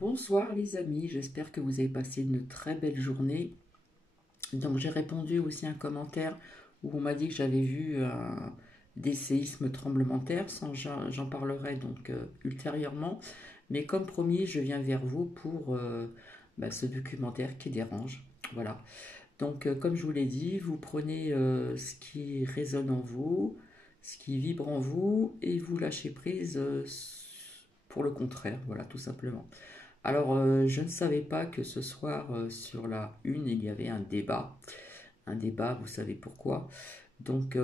Bonsoir les amis, j'espère que vous avez passé une très belle journée. Donc j'ai répondu aussi à un commentaire où on m'a dit que j'avais vu des séismes tremblements de terre, j'en parlerai donc ultérieurement. Mais comme promis, je viens vers vous pour ce documentaire qui dérange. Voilà. Donc comme je vous l'ai dit, vous prenez ce qui résonne en vous, ce qui vibre en vous, et vous lâchez prise pour le contraire. Voilà, tout simplement. Alors, je ne savais pas que ce soir, sur la une, il y avait un débat. Un débat, vous savez pourquoi. Donc,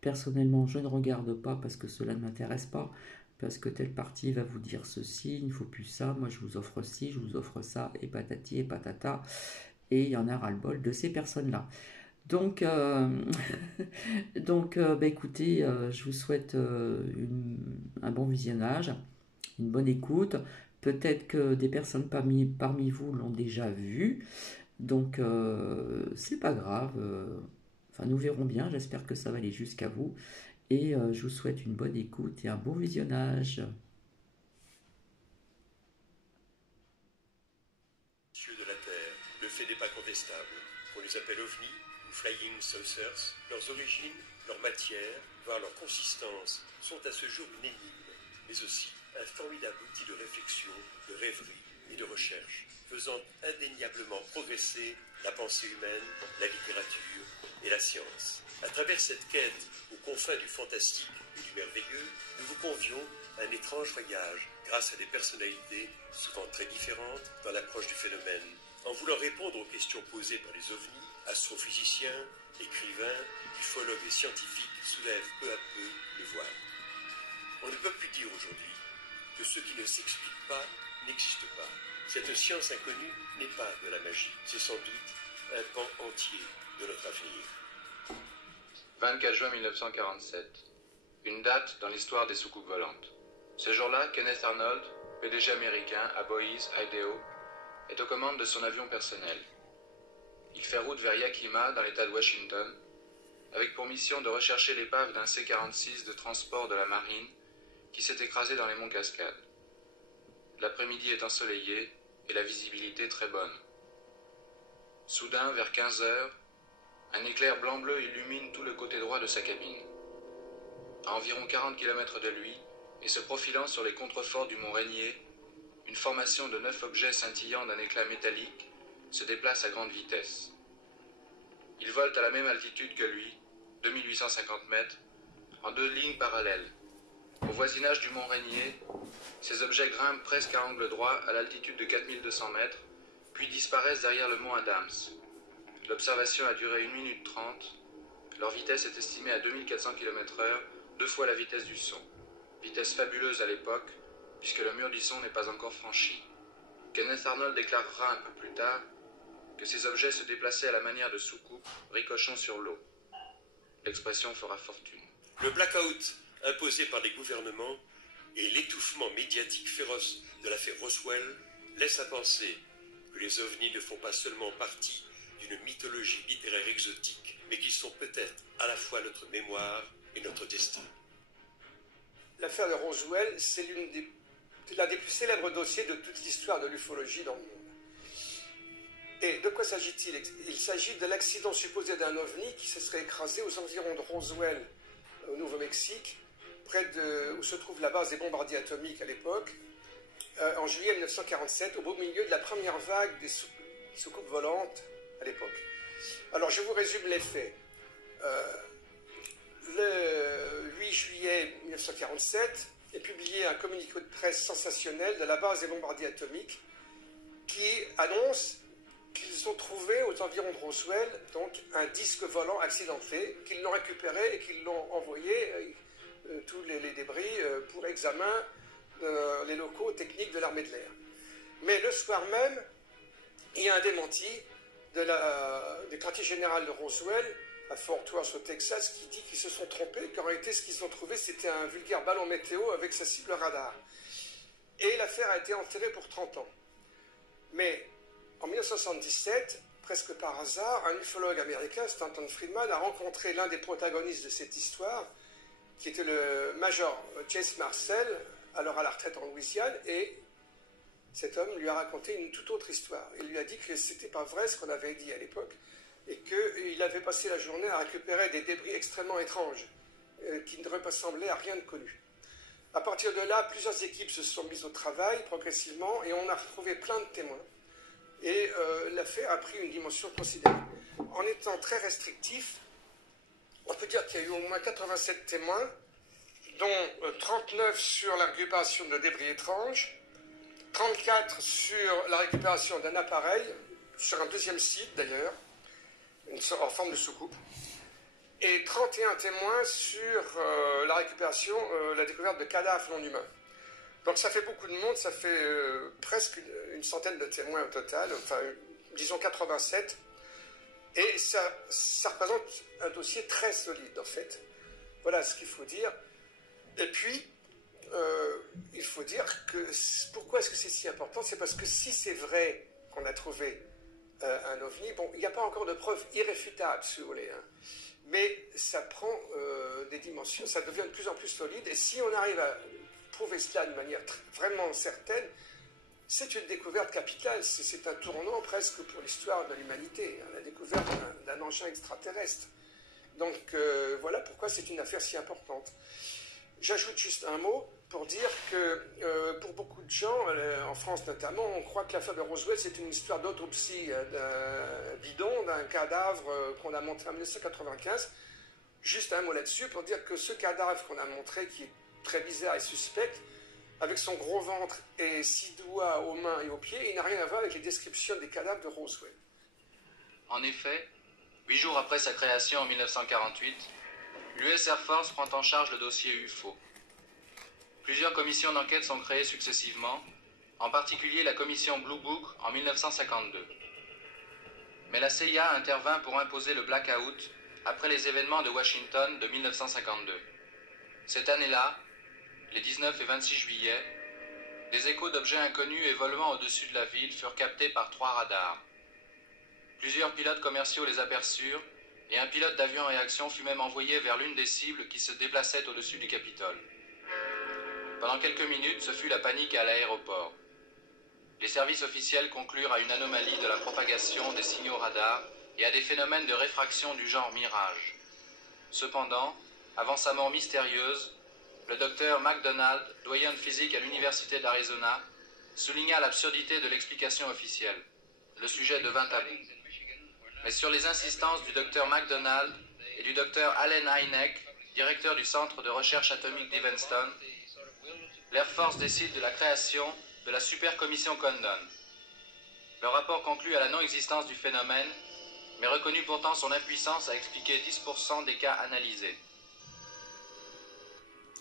personnellement, je ne regarde pas parce que cela ne m'intéresse pas. Parce que telle partie va vous dire ceci, il ne faut plus ça, moi je vous offre ci, je vous offre ça, et patati et patata. Et il y en a ras-le-bol de ces personnes-là. Donc, écoutez, je vous souhaite un bon visionnage, une bonne écoute. Peut-être que des personnes parmi vous l'ont déjà vu, donc c'est pas grave. Enfin, nous verrons bien. J'espère que ça va aller jusqu'à vous. Et je vous souhaite une bonne écoute et un bon visionnage. Cieux de la Terre, le fait n'est pas contestable. On les appelle ovnis ou flying saucers. Leurs origines, leur matière, voire leur consistance sont à ce jour une énigme, mais aussi un formidable outil de réflexion, de rêverie et de recherche, faisant indéniablement progresser la pensée humaine, la littérature et la science. À travers cette quête aux confins du fantastique et du merveilleux, nous vous convions à un étrange voyage grâce à des personnalités souvent très différentes dans l'approche du phénomène. En voulant répondre aux questions posées par les ovnis, astrophysiciens, écrivains, ufologues et scientifiques soulèvent peu à peu le voile. On ne peut plus dire aujourd'hui que ce qui ne s'explique pas n'existe pas. Cette science inconnue n'est pas de la magie, c'est sans doute un pan entier de notre avenir. 24 juin 1947. Une date dans l'histoire des soucoupes volantes. Ce jour-là, Kenneth Arnold, PDG américain à Boise, Idaho, est aux commandes de son avion personnel. Il fait route vers Yakima, dans l'État de Washington, avec pour mission de rechercher l'épave d'un C-46 de transport de la marine qui s'est écrasé dans les monts Cascades. L'après-midi est ensoleillé et la visibilité très bonne. Soudain, vers 15 heures, un éclair blanc-bleu illumine tout le côté droit de sa cabine. À environ 40 km de lui, et se profilant sur les contreforts du mont Rainier, une formation de 9 objets scintillant d'un éclat métallique se déplace à grande vitesse. Ils volent à la même altitude que lui, 2850 mètres, en deux lignes parallèles. Au voisinage du mont Rainier, ces objets grimpent presque à angle droit à l'altitude de 4200 mètres, puis disparaissent derrière le mont Adams. L'observation a duré 1 minute 30. Leur vitesse est estimée à 2400 km/h, 2 fois la vitesse du son. Vitesse fabuleuse à l'époque, puisque le mur du son n'est pas encore franchi. Kenneth Arnold déclarera un peu plus tard que ces objets se déplaçaient à la manière de soucoupes ricochant sur l'eau. L'expression fera fortune. Le blackout imposé par les gouvernements et l'étouffement médiatique féroce de l'affaire Roswell laissent à penser que les ovnis ne font pas seulement partie d'une mythologie littéraire exotique, mais qu'ils sont peut-être à la fois notre mémoire et notre destin. L'affaire de Roswell, c'est l'un des plus célèbres dossiers de toute l'histoire de l'ufologie dans le monde. Et de quoi s'agit-il? Il s'agit de l'accident supposé d'un ovni qui se serait écrasé aux environs de Roswell, au Nouveau-Mexique, où se trouve la base des bombardiers atomiques à l'époque, en juillet 1947, au beau milieu de la première vague des soucoupes volantes à l'époque. Alors, je vous résume les faits. Le 8 juillet 1947 est publié un communiqué de presse sensationnel de la base des bombardiers atomiques qui annonce qu'ils ont trouvé aux environs de Roswell donc un disque volant accidenté, qu'ils l'ont récupéré et qu'ils l'ont envoyé, tous les débris, pour examen les locaux techniques de l'armée de l'air. Mais le soir même, il y a un démenti du quartier général de Roswell à Fort Worth au Texas qui dit qu'ils se sont trompés, qu'en réalité ce qu'ils ont trouvé c'était un vulgaire ballon météo avec sa cible radar. Et l'affaire a été enterrée pour 30 ans. Mais en 1977, presque par hasard, un ufologue américain, Stanton Friedman, a rencontré l'un des protagonistes de cette histoire, qui était le major Chase Marcel, alors à la retraite en Louisiane, et cet homme lui a raconté une toute autre histoire. Il lui a dit que ce n'était pas vrai ce qu'on avait dit à l'époque et qu'il avait passé la journée à récupérer des débris extrêmement étranges qui ne ressemblaient à rien de connu. À partir de là, plusieurs équipes se sont mises au travail progressivement et on a retrouvé plein de témoins. Et l'affaire a pris une dimension considérable. En étant très restrictif, on peut dire qu'il y a eu au moins 87 témoins, dont 39 sur la récupération de débris étranges, 34 sur la récupération d'un appareil, sur un deuxième site d'ailleurs, en forme de soucoupe, et 31 témoins sur la récupération, la découverte de cadavres non humains. Donc ça fait beaucoup de monde, ça fait presque une centaine de témoins au total, enfin disons 87, et ça représente un dossier très solide en fait. Voilà ce qu'il faut dire. Et puis, il faut dire que pourquoi est-ce que c'est si important? C'est parce que si c'est vrai qu'on a trouvé un ovni, bon, il n'y a pas encore de preuves irréfutables, si vous voulez, hein, mais ça prend des dimensions, ça devient de plus en plus solide, et si on arrive à prouver cela de manière vraiment certaine, c'est une découverte capitale, c'est un tournant presque pour l'histoire de l'humanité, la découverte d'un engin extraterrestre. Donc voilà pourquoi c'est une affaire si importante. J'ajoute juste un mot pour dire que pour beaucoup de gens, en France notamment, on croit que l'affaire de Roswell c'est une histoire d'autopsie d'un bidon, d'un cadavre qu'on a montré en 1995. Juste un mot là-dessus pour dire que ce cadavre qu'on a montré, qui est très bizarre et suspect, avec son gros ventre et 6 doigts aux mains et aux pieds, il n'a rien à voir avec les descriptions des cadavres de Roswell. En effet, 8 jours après sa création en 1948, l'US Air Force prend en charge le dossier UFO. Plusieurs commissions d'enquête sont créées successivement, en particulier la commission Blue Book en 1952. Mais la CIA intervint pour imposer le blackout après les événements de Washington de 1952. Cette année-là, les 19 et 26 juillet, des échos d'objets inconnus et volement au-dessus de la ville furent captés par 3 radars. Plusieurs pilotes commerciaux les aperçurent, et un pilote d'avion en réaction fut même envoyé vers l'une des cibles qui se déplaçait au-dessus du Capitole. Pendant quelques minutes, ce fut la panique à l'aéroport. Les services officiels conclurent à une anomalie de la propagation des signaux radars et à des phénomènes de réfraction du genre mirage. Cependant, avant sa mort mystérieuse, le docteur McDonald, doyen de physique à l'université d'Arizona, souligna l'absurdité de l'explication officielle. Le sujet devint tabou. Mais sur les insistances du docteur McDonald et du docteur Allen Hynek, directeur du centre de recherche atomique d'Evanston, l'Air Force décide de la création de la Super Commission Condon. Le rapport conclut à la non-existence du phénomène, mais reconnut pourtant son impuissance à expliquer 10% des cas analysés.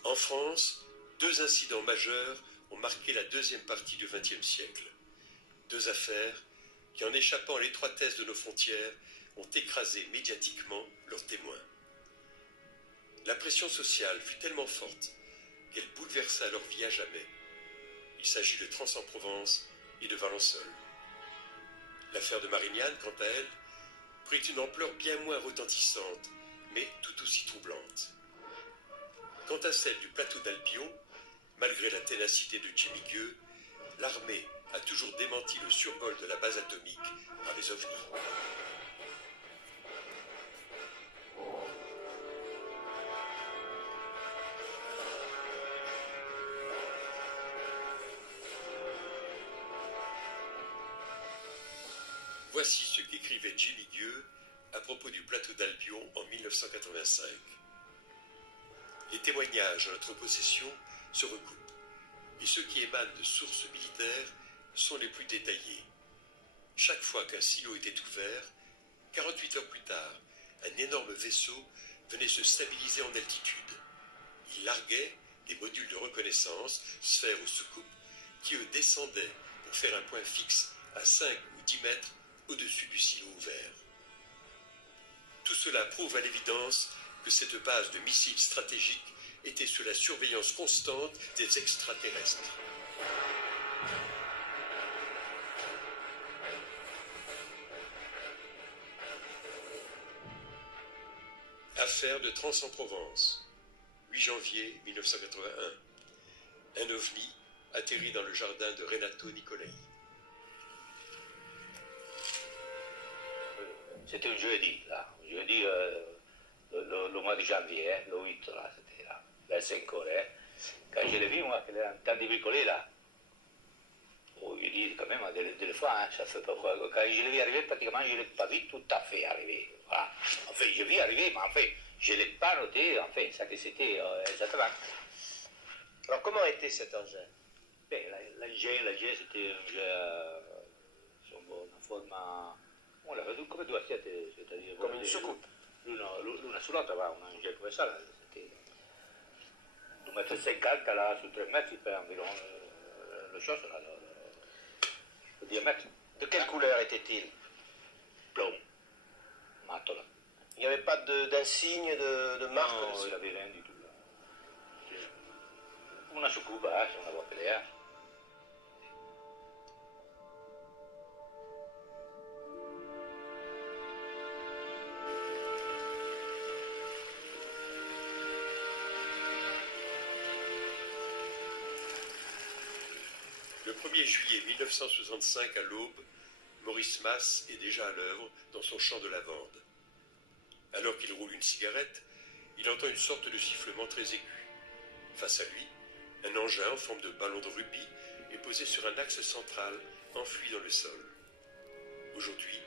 En France, 2 incidents majeurs ont marqué la deuxième partie du XXe siècle. 2 affaires qui, en échappant à l'étroitesse de nos frontières, ont écrasé médiatiquement leurs témoins. La pression sociale fut tellement forte qu'elle bouleversa leur vie à jamais. Il s'agit de Trans-en-Provence et de Valençol. L'affaire de Marignane, quant à elle, prit une ampleur bien moins retentissante, mais tout aussi troublante. Quant à celle du plateau d'Albion, malgré la ténacité de Jimmy Gueux, l'armée a toujours démenti le survol de la base atomique par les ovnis. Voici ce qu'écrivait Jimmy Gueux à propos du plateau d'Albion en 1985. Les témoignages en notre possession se recoupent, et ceux qui émanent de sources militaires sont les plus détaillés. Chaque fois qu'un silo était ouvert, 48 heures plus tard, un énorme vaisseau venait se stabiliser en altitude. Il larguait des modules de reconnaissance, sphères ou soucoupes, qui eux descendaient pour faire un point fixe à 5 ou 10 mètres au-dessus du silo ouvert. Tout cela prouve à l'évidence que cette base de missiles stratégiques était sous la surveillance constante des extraterrestres. Affaire de Trans-en-Provence, 8 janvier 1981. Un ovni atterrit dans le jardin de Renato Nicolai. C'était un jeudi, là. Jeudi, le mois de janvier, hein, le 8, là, c'était là, vers 5 heures. Hein. Quand je l'ai vu, moi, qu'il est en train de bricoler, là, oh, je dis quand même, des fois, hein, ça fait pas quoi. Quand je l'ai vu arriver, pratiquement, je ne l'ai pas vu tout à fait arriver. Voilà. Enfin, je l'ai vu arriver, mais en fait, je ne l'ai pas noté, en fait, ça que c'était exactement. Alors, comment était cet engin? Ben, l'engin, c'était un engin, una forma, come due assiette, c'est-à-dire... Comme une soucoupe. L'una sull'altra, va, un engin come ça, là, c'était 2,50 m là, su 3 mètres, il fait environ le chose, là, le diamètre. De quelle couleur était-il? Plomb, matto, là. Il n'y avait pas d'insigne, de marque Non, dessus? il n'y avait rien du tout, là. Una soucoupe, hein, si on la voit appeler, hein. Le 1er juillet 1965, à l'aube, Maurice Masse est déjà à l'œuvre dans son champ de lavande. Alors qu'il roule une cigarette, il entend une sorte de sifflement très aigu. Face à lui, un engin en forme de ballon de rugby est posé sur un axe central, enfoui dans le sol. Aujourd'hui,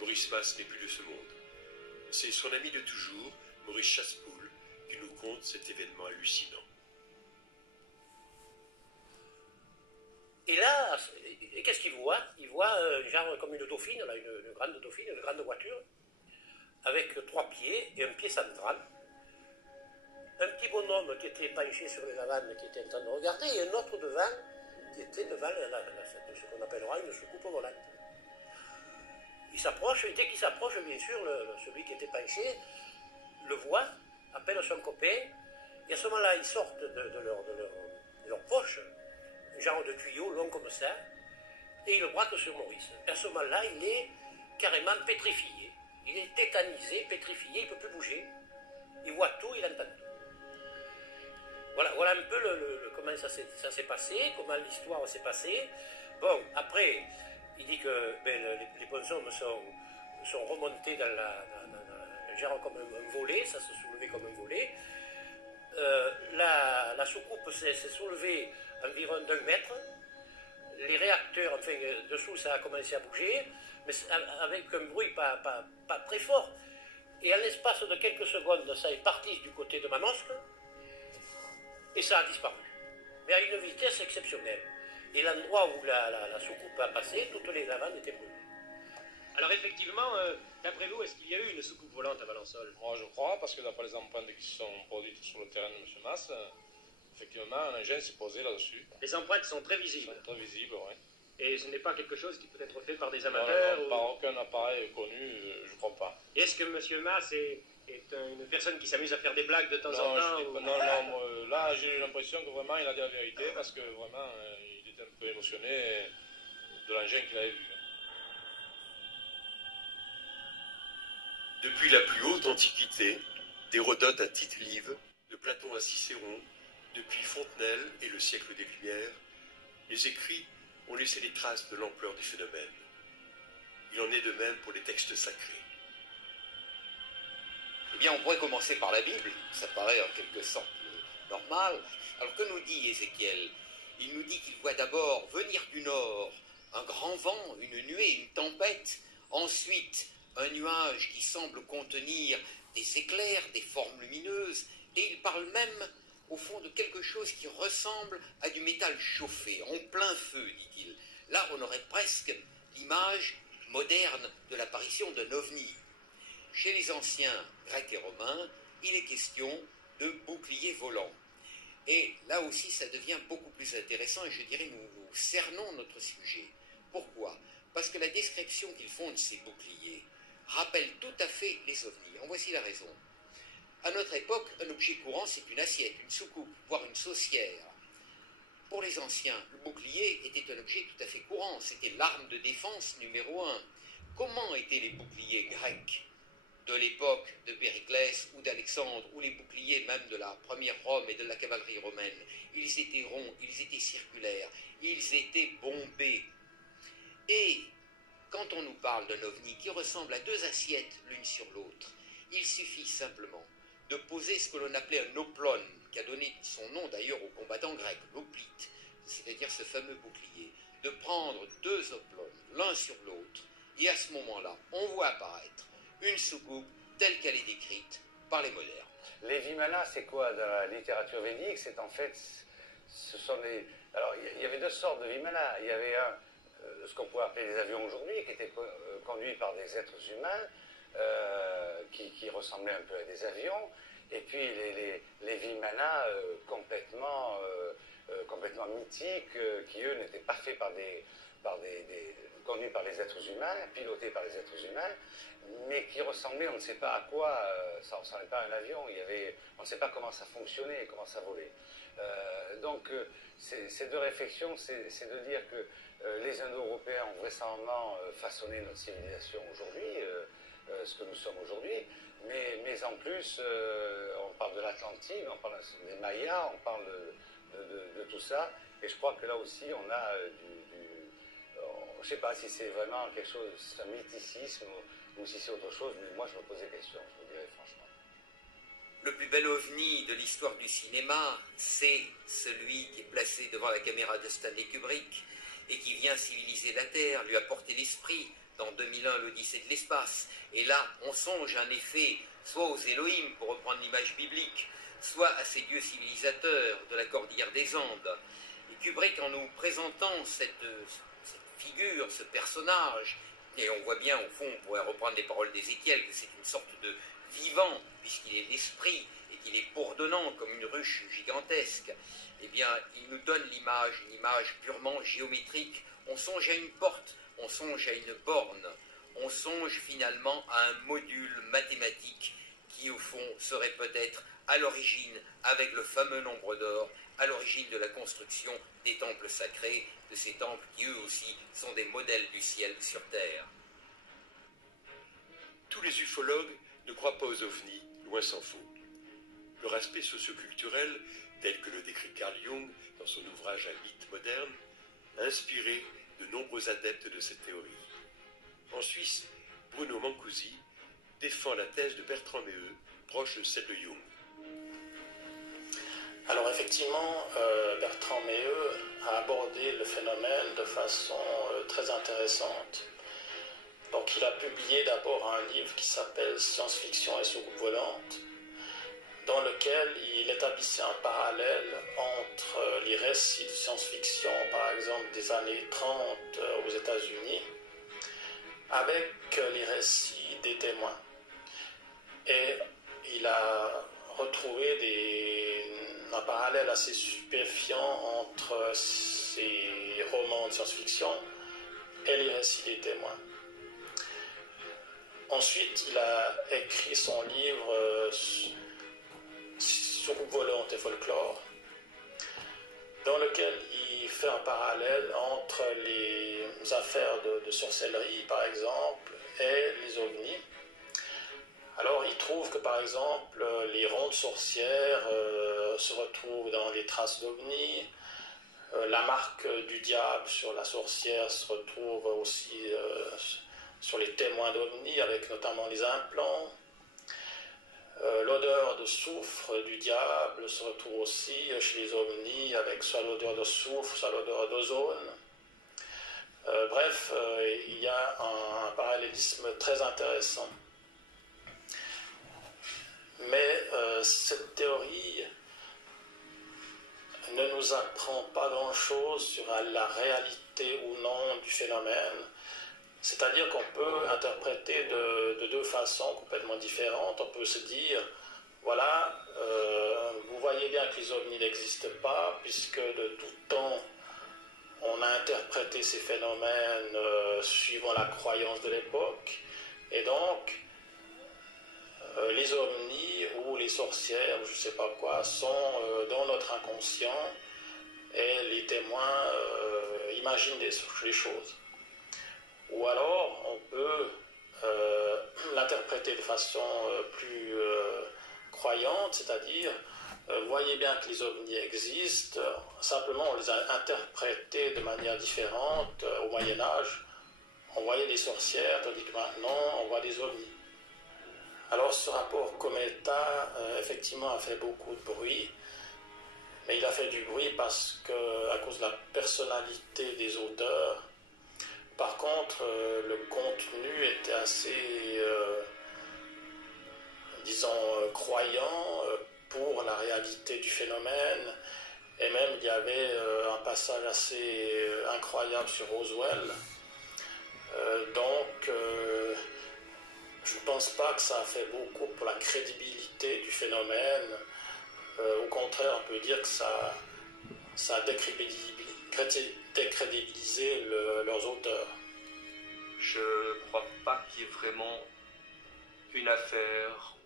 Maurice Masse n'est plus de ce monde. C'est son ami de toujours, Maurice Chassepoul, qui nous conte cet événement hallucinant. Et là, qu'est-ce qu'il voit? Il voit genre comme une dauphine, là, une grande dauphine, une grande voiture, avec 3 pieds et un pied central. Un petit bonhomme qui était penché sur les lavanes, qui était en train de regarder, et un autre devant, qui était devant ce qu'on appellera une soucoupe volante. Il s'approche, et dès qu'il s'approche, bien sûr, celui qui était penché le voit, appelle son copain, et à ce moment-là, ils sortent de leur poche, un genre de tuyau long comme ça, et il le braque sur Maurice. Et à ce moment-là, il est carrément pétrifié. Il est tétanisé, pétrifié, il ne peut plus bouger. Il voit tout, il entend tout. Voilà un peu comment ça s'est passé, comment l'histoire s'est passée. Bon, après, il dit que les bonshommes sont remontés dans genre comme un volet, ça se soulevait comme un volet. La soucoupe s'est soulevée environ d'1 mètre. Les réacteurs, enfin, dessous, ça a commencé à bouger, mais avec un bruit pas très fort. Et en l'espace de quelques secondes, ça est parti du côté de Manosque, et ça a disparu. Mais à une vitesse exceptionnelle. Et l'endroit où la soucoupe a passé, toutes les lavanes étaient brûlées. Alors effectivement, d'après vous, est-ce qu'il y a eu une soucoupe volante à Valençol? Moi je crois, parce que d'après les empreintes qui sont produites sur le terrain de M. Masse, effectivement un engin s'est posé là-dessus. Les empreintes sont très visibles. Ils sont très visibles, oui. Et ce n'est pas quelque chose qui peut être fait par des amateurs? Non, par aucun appareil connu, je ne crois pas. Et est-ce que M. Masse est une personne qui s'amuse à faire des blagues de temps en temps? Non, là j'ai l'impression que vraiment il a dit la vérité, parce que vraiment il était un peu émotionné de l'engin qu'il avait vu. Depuis la plus haute antiquité, d'Hérodote à Tite-Live, de Platon à Cicéron, depuis Fontenelle et le siècle des Lumières, les écrits ont laissé les traces de l'ampleur du phénomène. Il en est de même pour les textes sacrés. Eh bien, on pourrait commencer par la Bible, ça paraît en quelque sorte normal. Alors que nous dit Ézéchiel? Il nous dit qu'il voit d'abord venir du nord un grand vent, une nuée, une tempête, ensuite un nuage qui semble contenir des éclairs, des formes lumineuses, et il parle même, au fond, de quelque chose qui ressemble à du métal chauffé, en plein feu, dit-il. Là, on aurait presque l'image moderne de l'apparition d'un ovni. Chez les anciens grecs et romains, il est question de boucliers volants. Et là aussi, ça devient beaucoup plus intéressant, et je dirais, nous cernons notre sujet. Pourquoi? Parce que la description qu'ils font de ces boucliers rappelle tout à fait les ovnis. En voici la raison. À notre époque, un objet courant, c'est une assiette, une soucoupe, voire une saucière. Pour les anciens, le bouclier était un objet tout à fait courant. C'était l'arme de défense numéro 1. Comment étaient les boucliers grecs de l'époque de Périclès ou d'Alexandre, ou les boucliers même de la première Rome et de la cavalerie romaine. Ils étaient ronds, ils étaient circulaires, ils étaient bombés. Et quand on nous parle d'un ovni qui ressemble à deux assiettes l'une sur l'autre, il suffit simplement de poser ce que l'on appelait un oplon, qui a donné son nom d'ailleurs aux combattants grecs, l'oplite, c'est-à-dire ce fameux bouclier, de prendre deux oplones l'un sur l'autre, et à ce moment-là, on voit apparaître une soucoupe telle qu'elle est décrite par les modernes. Les Vimana, c'est quoi dans la littérature védique? C'est en fait, ce sont des... Alors, il y avait deux sortes de Vimana. Il y avait ce qu'on pourrait appeler les avions aujourd'hui, qui étaient conduits par des êtres humains, qui ressemblaient un peu à des avions, et puis les Vimana complètement mythiques, qui eux n'étaient pas faits conduits par les êtres humains, pilotés par les êtres humains, mais qui ressemblaient, on ne sait pas à quoi, ça ne ressemblait pas à un avion, on ne sait pas comment ça fonctionnait, comment ça volait. Donc ces deux réflexions, c'est de dire que les Indo-Européens ont vraisemblablement façonné notre civilisation aujourd'hui, ce que nous sommes aujourd'hui, mais en plus, on parle de l'Atlantide, on parle des Mayas, on parle de tout ça, et je crois que là aussi, on a je ne sais pas si c'est vraiment quelque chose, c'est un mythicisme, ou si c'est autre chose, mais moi je me pose des questions, je vous dirais franchement. Le plus bel ovni de l'histoire du cinéma, c'est celui qui est placé devant la caméra de Stanley Kubrick et qui vient civiliser la Terre, lui apporter l'esprit dans 2001, l'Odyssée de l'espace. Et là, on songe en effet soit aux Elohim, pour reprendre l'image biblique, soit à ces dieux civilisateurs de la cordillère des Andes. Et Kubrick, en nous présentant cette figure, ce personnage, et on voit bien, au fond, on pourrait reprendre les paroles d'Ézéchiel, que c'est une sorte de vivant, puisqu'il est l'esprit, et qu'il est bourdonnant comme une ruche gigantesque, eh bien, il nous donne l'image, une image purement géométrique. On songe à une porte, on songe à une borne, on songe finalement à un module mathématique qui, au fond, serait peut-être à l'origine, avec le fameux nombre d'or, à l'origine de la construction des temples sacrés, de ces temples qui, eux aussi, sont des modèles du ciel sur Terre. Tous les ufologues ne croient pas aux ovnis, loin s'en faut. Leur aspect socioculturel, tel que le décrit Carl Jung dans son ouvrage Un mythe moderne, a inspiré de nombreux adeptes de cette théorie. En Suisse, Bruno Mancusi défend la thèse de Bertrand Meheut, proche de celle de Jung. Alors effectivement, Bertrand Meheut a abordé le phénomène de façon très intéressante. Donc il a publié d'abord un livre qui s'appelle Science-fiction et soucoupe volante, dans lequel il établissait un parallèle entre les récits de science-fiction, par exemple des années 30 aux États-Unis, avec les récits des témoins. Et il a retrouvé un parallèle assez stupéfiant entre ces romans de science-fiction et les récits des témoins. Ensuite, il a écrit son livre Soucoupe volante et folklore, dans lequel il fait un parallèle entre les affaires de sorcellerie, par exemple, et les ovnis. Alors, il trouve que, par exemple, les rondes sorcières se retrouvent dans les traces d'ovnis, la marque du diable sur la sorcière se retrouve aussi sur les témoins d'ovnis, avec notamment les implants. L'odeur de soufre du diable se retrouve aussi chez les ovnis, avec soit l'odeur de soufre, soit l'odeur d'ozone. Bref, il y a un parallélisme très intéressant. Mais cette théorie ne nous apprend pas grand-chose sur la réalité ou non du phénomène. C'est-à-dire qu'on peut interpréter de deux façons complètement différentes. On peut se dire, voilà, vous voyez bien que les ovnis n'existent pas, puisque de tout temps, on a interprété ces phénomènes suivant la croyance de l'époque. Et donc, les ovnis ou les sorcières, ou je ne sais pas quoi, sont dans notre inconscient et les témoins imaginent les choses. Ou alors, on peut l'interpréter de façon plus croyante, c'est-à-dire voyez bien que les ovnis existent, simplement on les a interprétés de manière différente. Au Moyen-Âge, on voyait des sorcières, tandis que maintenant on voit des ovnis. Alors ce rapport Cometa, effectivement, a fait beaucoup de bruit, mais il a fait du bruit parce que, à cause de la personnalité des auteurs. Par contre, le contenu était assez, disons, croyant pour la réalité du phénomène. Et même, il y avait un passage assez incroyable sur Roswell. Donc, je ne pense pas que ça a fait beaucoup pour la crédibilité du phénomène. Au contraire, on peut dire que ça a décrédibilisé leurs auteurs. Je ne crois pas qu'il y ait vraiment une affaire,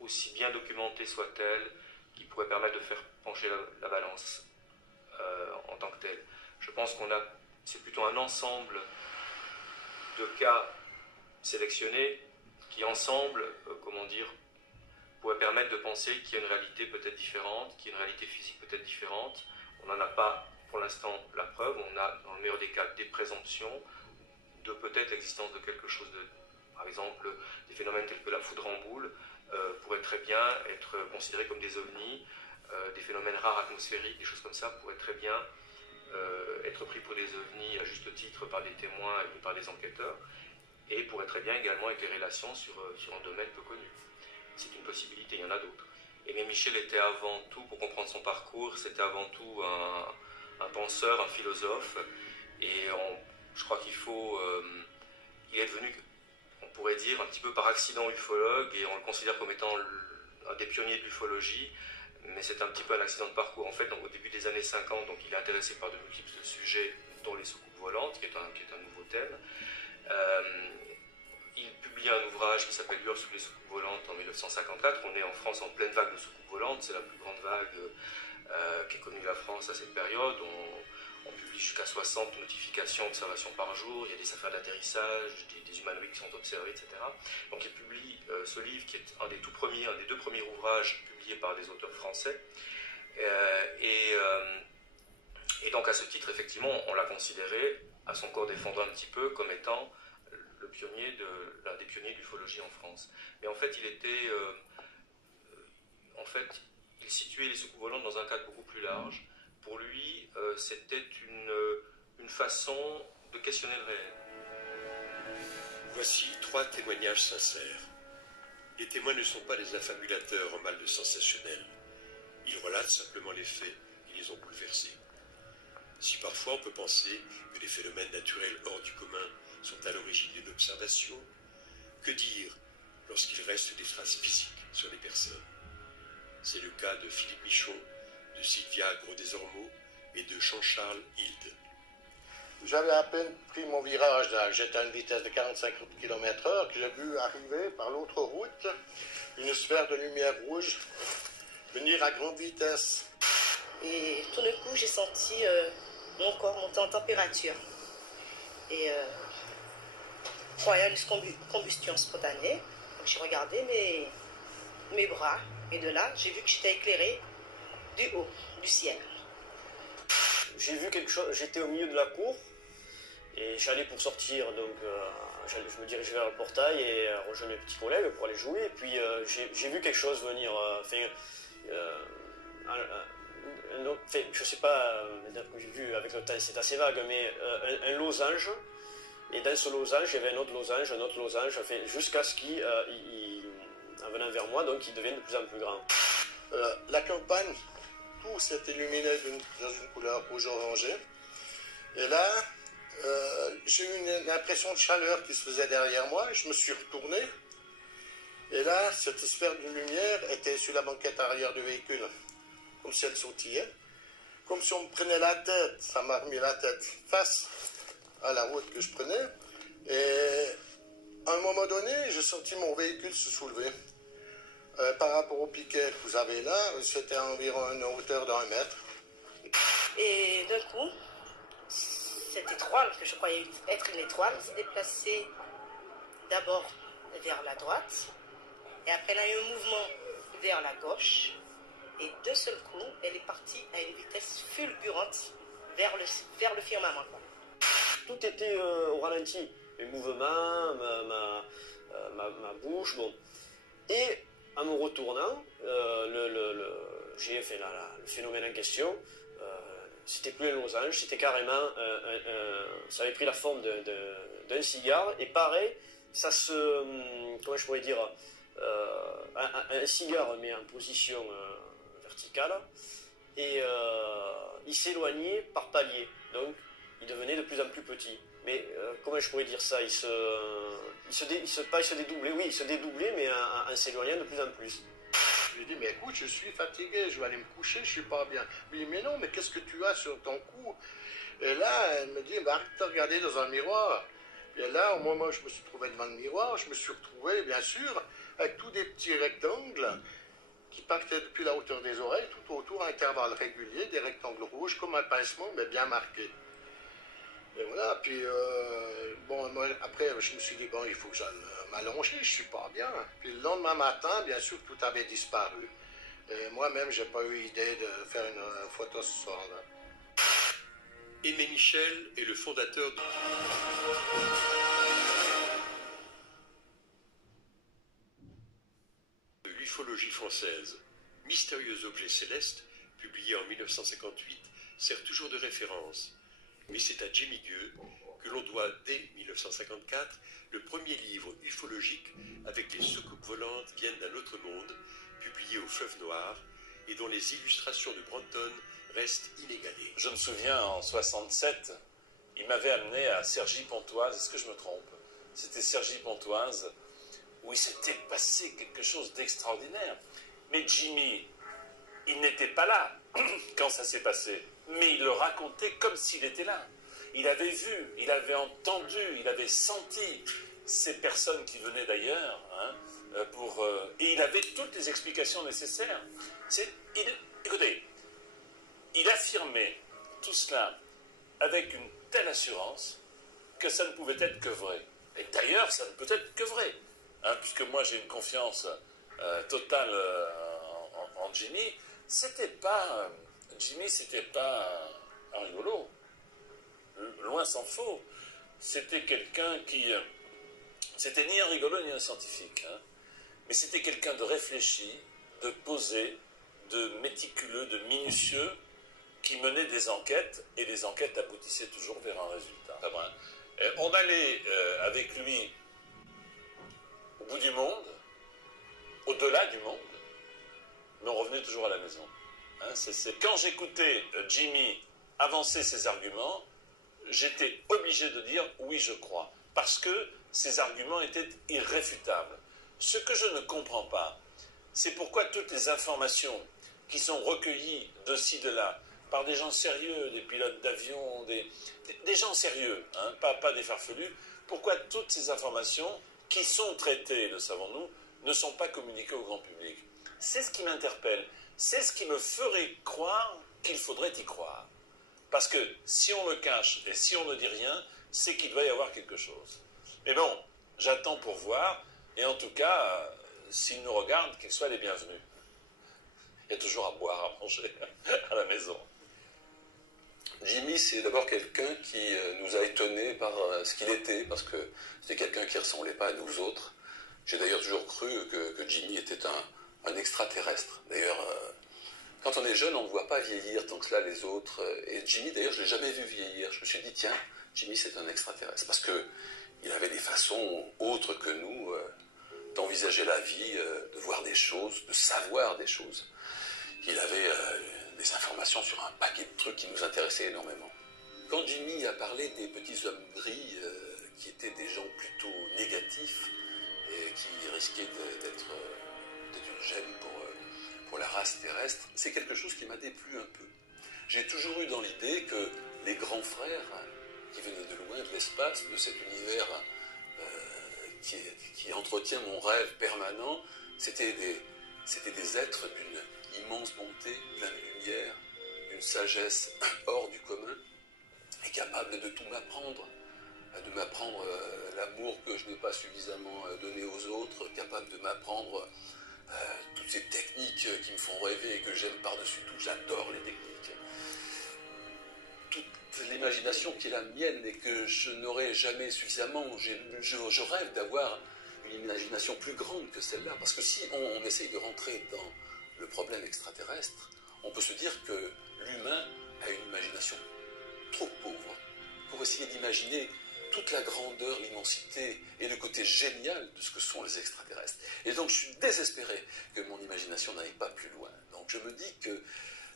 aussi bien documentée soit-elle, qui pourrait permettre de faire pencher la balance en tant que telle. Je pense c'est plutôt un ensemble de cas sélectionnés qui ensemble, pourraient permettre de penser qu'il y a une réalité peut-être différente, qu'il y a une réalité physique peut-être différente. On n'en a pas pour l'instant la preuve, on a dans le meilleur des cas des présomptions de peut-être l'existence de quelque chose par exemple, des phénomènes tels que la foudre en boule pourraient très bien être considérés comme des ovnis, des phénomènes rares atmosphériques, des choses comme ça pourraient très bien être pris pour des ovnis à juste titre par des témoins et par des enquêteurs, et pourraient très bien également éclairer la science sur un domaine peu connu. C'est une possibilité, il y en a d'autres. Aimé Michel était avant tout, pour comprendre son parcours, c'était avant tout un penseur, un philosophe, et je crois il est devenu, on pourrait dire, un petit peu par accident ufologue, et on le considère comme étant un des pionniers de l'ufologie, mais c'est un petit peu un accident de parcours. En fait, au début des années 50, donc, il est intéressé par de multiples sujets, dont les soucoupes volantes, qui est un nouveau thème. Il publie un ouvrage qui s'appelle Lueurs sous les soucoupes volantes en 1954. On est en France en pleine vague de soucoupes volantes, c'est la plus grande vague qu'ait connue la France à cette période. On publie jusqu'à 60 notifications, observations par jour, il y a des affaires d'atterrissage, des humanoïdes qui sont observés, etc. Donc il publie ce livre qui est un des deux premiers ouvrages publiés par des auteurs français. Et donc à ce titre, effectivement, on l'a considéré, à son corps défendant un petit peu, comme étant l'un des pionniers de l'ufologie en France. Mais en fait, il situait les soucoupes volantes dans un cadre beaucoup plus large. Pour lui, c'était une façon de questionner le réel. Voici 3 témoignages sincères. Les témoins ne sont pas des affabulateurs en mal de sensationnel. Ils relatent simplement les faits qui les ont bouleversés. Si parfois on peut penser que des phénomènes naturels hors du commun sont à l'origine d'une observation, que dire lorsqu'il reste des traces physiques sur les personnes? C'est le cas de Philippe Michon, de Sylvia Gros-des-Ormeaux et de Jean-Charles Hilde. J'avais à peine pris mon virage, j'étais à une vitesse de 45 km/h, que j'ai vu arriver par l'autre route une sphère de lumière rouge venir à grande vitesse. Et tout d'un coup, j'ai senti mon corps monter en température. Et croyant une combustion spontanée, donc j'ai regardé mes bras, et de là, j'ai vu que j'étais éclairée du haut, du ciel. J'ai vu quelque chose, j'étais au milieu de la cour, et j'allais pour sortir, donc je me dirigeais vers le portail et rejoindre mes petits collègues pour aller jouer, et puis j'ai vu quelque chose venir, je sais pas, que j'ai vu avec le temps, c'est assez vague, mais un losange, et dans ce losange, il y avait un autre losange, jusqu'à ce qu'il, en venant vers moi, donc il devienne de plus en plus grand. La campagne, tout s'est illuminé dans une couleur rouge-orangée, et là, j'ai eu une impression de chaleur qui se faisait derrière moi, je me suis retourné, et là, cette sphère de lumière était sur la banquette arrière du véhicule, comme si elle sautillait, comme si on me prenait la tête, ça m'a remis la tête face à la route que je prenais, et à un moment donné, j'ai senti mon véhicule se soulever. Par rapport au piquet que vous avez là, c'était à environ une hauteur d'1 mètre. Et d'un coup, cette étoile, que je croyais être une étoile, s'est déplacée d'abord vers la droite. Et après, elle a eu un mouvement vers la gauche. Et d'un seul coup, elle est partie à une vitesse fulgurante vers le firmament, quoi. Tout était au ralenti. Mes mouvements, ma bouche, bon. Et en me retournant, j'ai fait le phénomène en question. C'était plus un losange, c'était carrément, ça avait pris la forme d'un cigare. Et pareil, ça se, comment je pourrais dire, un cigare mais en position verticale. Et il s'éloignait par paliers. Donc, il devenait de plus en plus petit. Mais comment je pourrais dire ça, il se dédoublait, oui, il se dédoublait, mais en s'éloignant de plus en plus. Je lui dis, mais écoute, je suis fatigué, je vais aller me coucher, je suis pas bien. Il me dit, mais non, mais qu'est-ce que tu as sur ton cou? Et là, elle me dit, bah, arrête de regarder dans un miroir. Et là, au moment où je me suis trouvé devant le miroir, je me suis retrouvé, bien sûr, avec tous des petits rectangles qui partaient depuis la hauteur des oreilles, tout autour, à intervalles réguliers, des rectangles rouges, comme un pincement, mais bien marqués. Et voilà, puis bon, moi, après, je me suis dit, bon, il faut que j'aille m'allonger, je suis pas bien. Puis le lendemain matin, bien sûr, tout avait disparu. Et moi-même, j'ai pas eu idée de faire une photo ce soir-là. Aimé Michel est le fondateur de l'ufologie française. Mystérieux objets célestes, publié en 1958, sert toujours de référence. Mais c'est à Jimmy Gueux que l'on doit, dès 1954, le premier livre ufologique avec les soucoupes volantes viennent d'un autre monde, publié au Fleuve Noir, et dont les illustrations de Brantôme restent inégalées. Je me souviens, en 67, il m'avait amené à Cergy-Pontoise, est-ce que je me trompe? C'était Cergy-Pontoise, où il s'était passé quelque chose d'extraordinaire. Mais Jimmy, il n'était pas là quand ça s'est passé, mais il le racontait comme s'il était là. Il avait vu, il avait entendu, il avait senti ces personnes qui venaient d'ailleurs, hein, et il avait toutes les explications nécessaires. Écoutez, il affirmait tout cela avec une telle assurance que ça ne pouvait être que vrai. Et d'ailleurs, ça ne peut être que vrai, hein, puisque moi j'ai une confiance totale en Jimmy. Jimmy, c'était pas un rigolo. Loin s'en faut. C'était quelqu'un qui... c'était ni un rigolo ni un scientifique. Hein, mais c'était quelqu'un de réfléchi, de posé, de méticuleux, de minutieux, qui menait des enquêtes, et les enquêtes aboutissaient toujours vers un résultat. On allait avec lui au bout du monde, au-delà du monde, mais on revenait toujours à la maison. Hein, Quand j'écoutais Jimmy avancer ses arguments, j'étais obligé de dire oui, je crois, parce que ses arguments étaient irréfutables. Ce que je ne comprends pas, c'est pourquoi toutes les informations qui sont recueillies de ci, de là, par des gens sérieux, des pilotes d'avion, des gens sérieux, hein, pas des farfelus, pourquoi toutes ces informations qui sont traitées, le savons-nous, ne sont pas communiquées au grand public? C'est ce qui m'interpelle, c'est ce qui me ferait croire qu'il faudrait y croire. Parce que si on le cache et si on ne dit rien, c'est qu'il doit y avoir quelque chose. Mais bon, j'attends pour voir, et en tout cas, s'ils nous regardent, qu'ils soient les bienvenus. Il y a toujours à boire, à manger à la maison. Jimmy, c'est d'abord quelqu'un qui nous a étonnés par ce qu'il était, parce que c'était quelqu'un qui ne ressemblait pas à nous autres. J'ai d'ailleurs toujours cru que Jimmy était un extraterrestre. D'ailleurs, quand on est jeune, on ne voit pas vieillir tant que cela les autres. Et Jimmy, d'ailleurs, je ne l'ai jamais vu vieillir. Je me suis dit, tiens, Jimmy, c'est un extraterrestre. Parce qu'il avait des façons autres que nous d'envisager la vie, de voir des choses, de savoir des choses. Il avait des informations sur un paquet de trucs qui nous intéressaient énormément. Quand Jimmy a parlé des petits hommes gris, qui étaient des gens plutôt négatifs, et qui risquaient d'être une gêne pour la race terrestre, c'est quelque chose qui m'a déplu un peu. J'ai toujours eu dans l'idée que les grands frères, qui venaient de loin de l'espace, de cet univers qui entretient mon rêve permanent, c'était des êtres d'une immense bonté, plein de lumière, d'une sagesse hors du commun, et capables de tout m'apprendre, de m'apprendre l'amour que je n'ai pas suffisamment donné aux autres, capable de m'apprendre toutes ces techniques qui me font rêver et que j'aime par-dessus tout. J'adore les techniques. Toute l'imagination qui est la mienne et que je n'aurai jamais suffisamment, je rêve d'avoir une imagination plus grande que celle-là. Parce que si on essaye de rentrer dans le problème extraterrestre, on peut se dire que l'humain a une imagination trop pauvre pour essayer d'imaginer toute la grandeur, l'immensité et le côté génial de ce que sont les extraterrestres. Et donc je suis désespéré que mon imagination n'aille pas plus loin. Donc je me dis que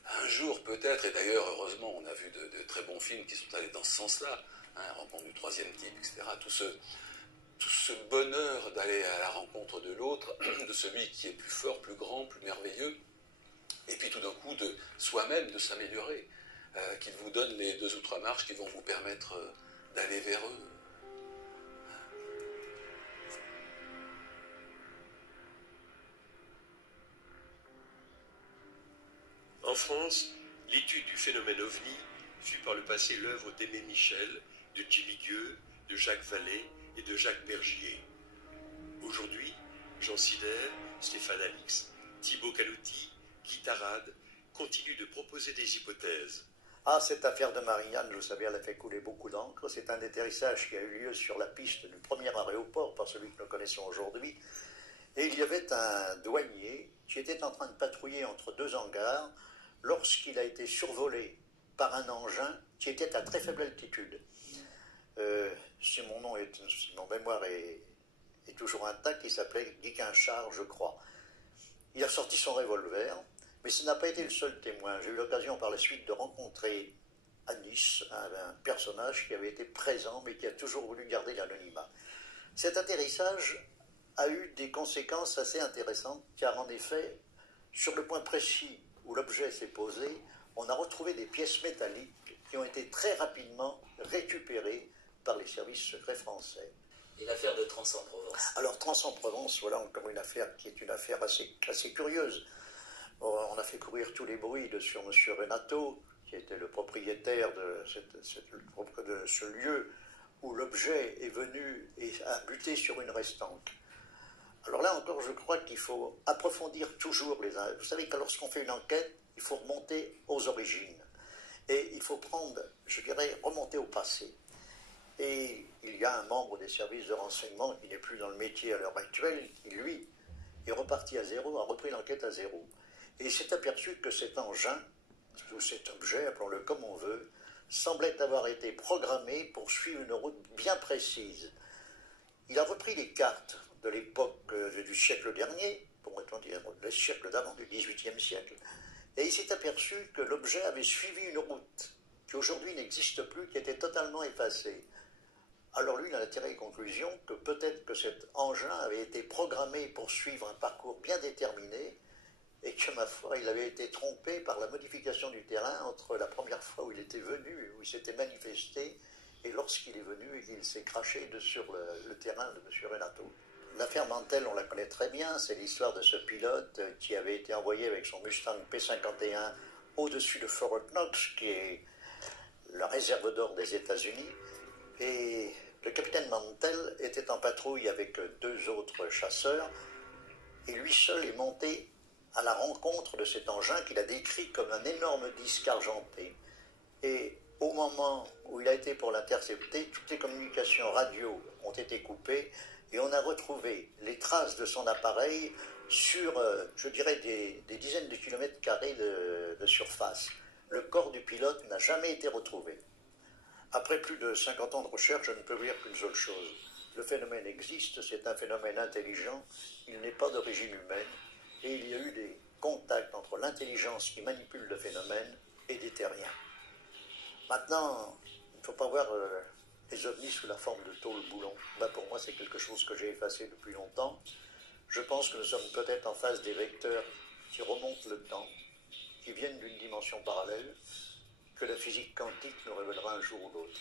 un jour peut-être, et d'ailleurs heureusement on a vu de très bons films qui sont allés dans ce sens-là, hein, Rencontre du troisième type, etc. Tout ce bonheur d'aller à la rencontre de l'autre, de celui qui est plus fort, plus grand, plus merveilleux, et puis tout d'un coup de soi-même de s'améliorer, qu'il vous donne les 2 ou 3 marches qui vont vous permettre d'aller vers eux. En France, l'étude du phénomène OVNI fut par le passé l'œuvre d'Aimé Michel, de Jimmy Gueux, de Jacques Vallée et de Jacques Bergier. Aujourd'hui, Jean Sider, Stéphane Alix, Thibaut Calouty, Guy Tarade continuent de proposer des hypothèses. Ah, cette affaire de Marianne, vous savez, elle a fait couler beaucoup d'encre. C'est un atterrissage qui a eu lieu sur la piste du premier aéroport, par celui que nous connaissons aujourd'hui. Et il y avait un douanier qui était en train de patrouiller entre 2 hangars lorsqu'il a été survolé par un engin qui était à très faible altitude. Si mon mémoire est toujours intact, il s'appelait Guy Quinchard, je crois. Il a sorti son revolver, mais ce n'a pas été le seul témoin. J'ai eu l'occasion par la suite de rencontrer à Nice un personnage qui avait été présent, mais qui a toujours voulu garder l'anonymat. Cet atterrissage a eu des conséquences assez intéressantes, car en effet, sur le point précis où l'objet s'est posé, on a retrouvé des pièces métalliques qui ont été très rapidement récupérées par les services secrets français. Et l'affaire de Trans-en-Provence. Alors, Trans-en-Provence, voilà encore une affaire qui est une affaire assez curieuse. On a fait courir tous les bruits sur M. Renato, qui était le propriétaire de ce lieu où l'objet est venu et a buté sur une restante. Alors là encore, je crois qu'il faut approfondir toujours les... Vous savez que lorsqu'on fait une enquête, il faut remonter aux origines. Et il faut remonter au passé. Et il y a un membre des services de renseignement qui n'est plus dans le métier à l'heure actuelle, qui, lui, est reparti à zéro, a repris l'enquête à zéro. Et il s'est aperçu que cet engin, ou cet objet, appelons-le comme on veut, semblait avoir été programmé pour suivre une route bien précise. Il a repris les cartes de l'époque du siècle dernier, pourrait-on dire le siècle d'avant, du XVIIIe siècle, et il s'est aperçu que l'objet avait suivi une route qui aujourd'hui n'existe plus, qui était totalement effacée. Alors lui, il en a tiré les conclusions que peut-être que cet engin avait été programmé pour suivre un parcours bien déterminé, et que, ma foi, il avait été trompé par la modification du terrain entre la première fois où il était venu, où il s'était manifesté, et lorsqu'il est venu et qu'il s'est craché sur le terrain de M. Renato. L'affaire Mantel, on la connaît très bien, c'est l'histoire de ce pilote qui avait été envoyé avec son Mustang P-51 au-dessus de Fort Knox, qui est la réserve d'or des États-Unis, et le capitaine Mantel était en patrouille avec 2 autres chasseurs, et lui seul est monté à la rencontre de cet engin qu'il a décrit comme un énorme disque argenté. Et au moment où il a été pour l'intercepter, toutes les communications radio ont été coupées et on a retrouvé les traces de son appareil sur, je dirais, des dizaines de kilomètres carrés de surface. Le corps du pilote n'a jamais été retrouvé. Après plus de 50 ans de recherche, je ne peux dire qu'une seule chose. Le phénomène existe, c'est un phénomène intelligent, il n'est pas d'origine humaine, et il y a eu des contacts entre l'intelligence qui manipule le phénomène et des terriens. Maintenant, il ne faut pas voir les ovnis sous la forme de tôle boulon. Pour moi, c'est quelque chose que j'ai effacé depuis longtemps. Je pense que nous sommes peut-être en face des vecteurs qui remontent le temps, qui viennent d'une dimension parallèle, que la physique quantique nous révélera un jour ou l'autre.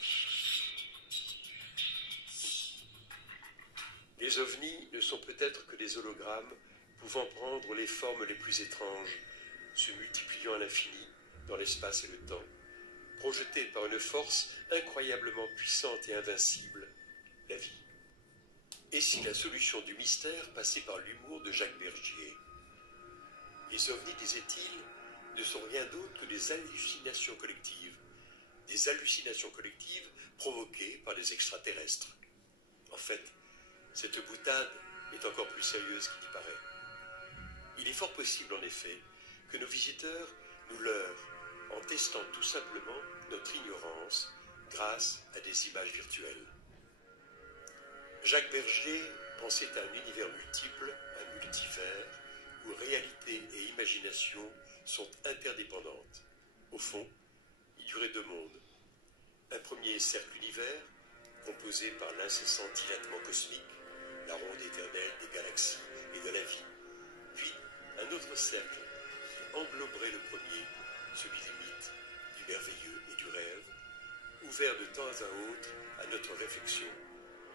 Les ovnis ne sont peut-être que des hologrammes pouvant prendre les formes les plus étranges, se multipliant à l'infini dans l'espace et le temps, projetés par une force incroyablement puissante et invincible, la vie. Et si la solution du mystère passait par l'humour de Jacques Bergier? Les ovnis, disait-il, ne sont rien d'autre que des hallucinations collectives. Des hallucinations collectives provoquées par des extraterrestres. En fait, cette boutade est encore plus sérieuse qu'il n'y paraît. Il est fort possible, en effet, que nos visiteurs nous leurrent en testant tout simplement notre ignorance grâce à des images virtuelles. Jacques Bergier pensait à un univers multiple, un multivers, où réalité et imagination sont interdépendantes. Au fond, il y aurait deux mondes. Un premier cercle univers, composé par l'incessant dilatement cosmique, la ronde éternelle des galaxies et de la vie. Puis, un autre cercle qui engloberait le premier, celui des mythes, du merveilleux et du rêve, ouvert de temps à autre à notre réflexion,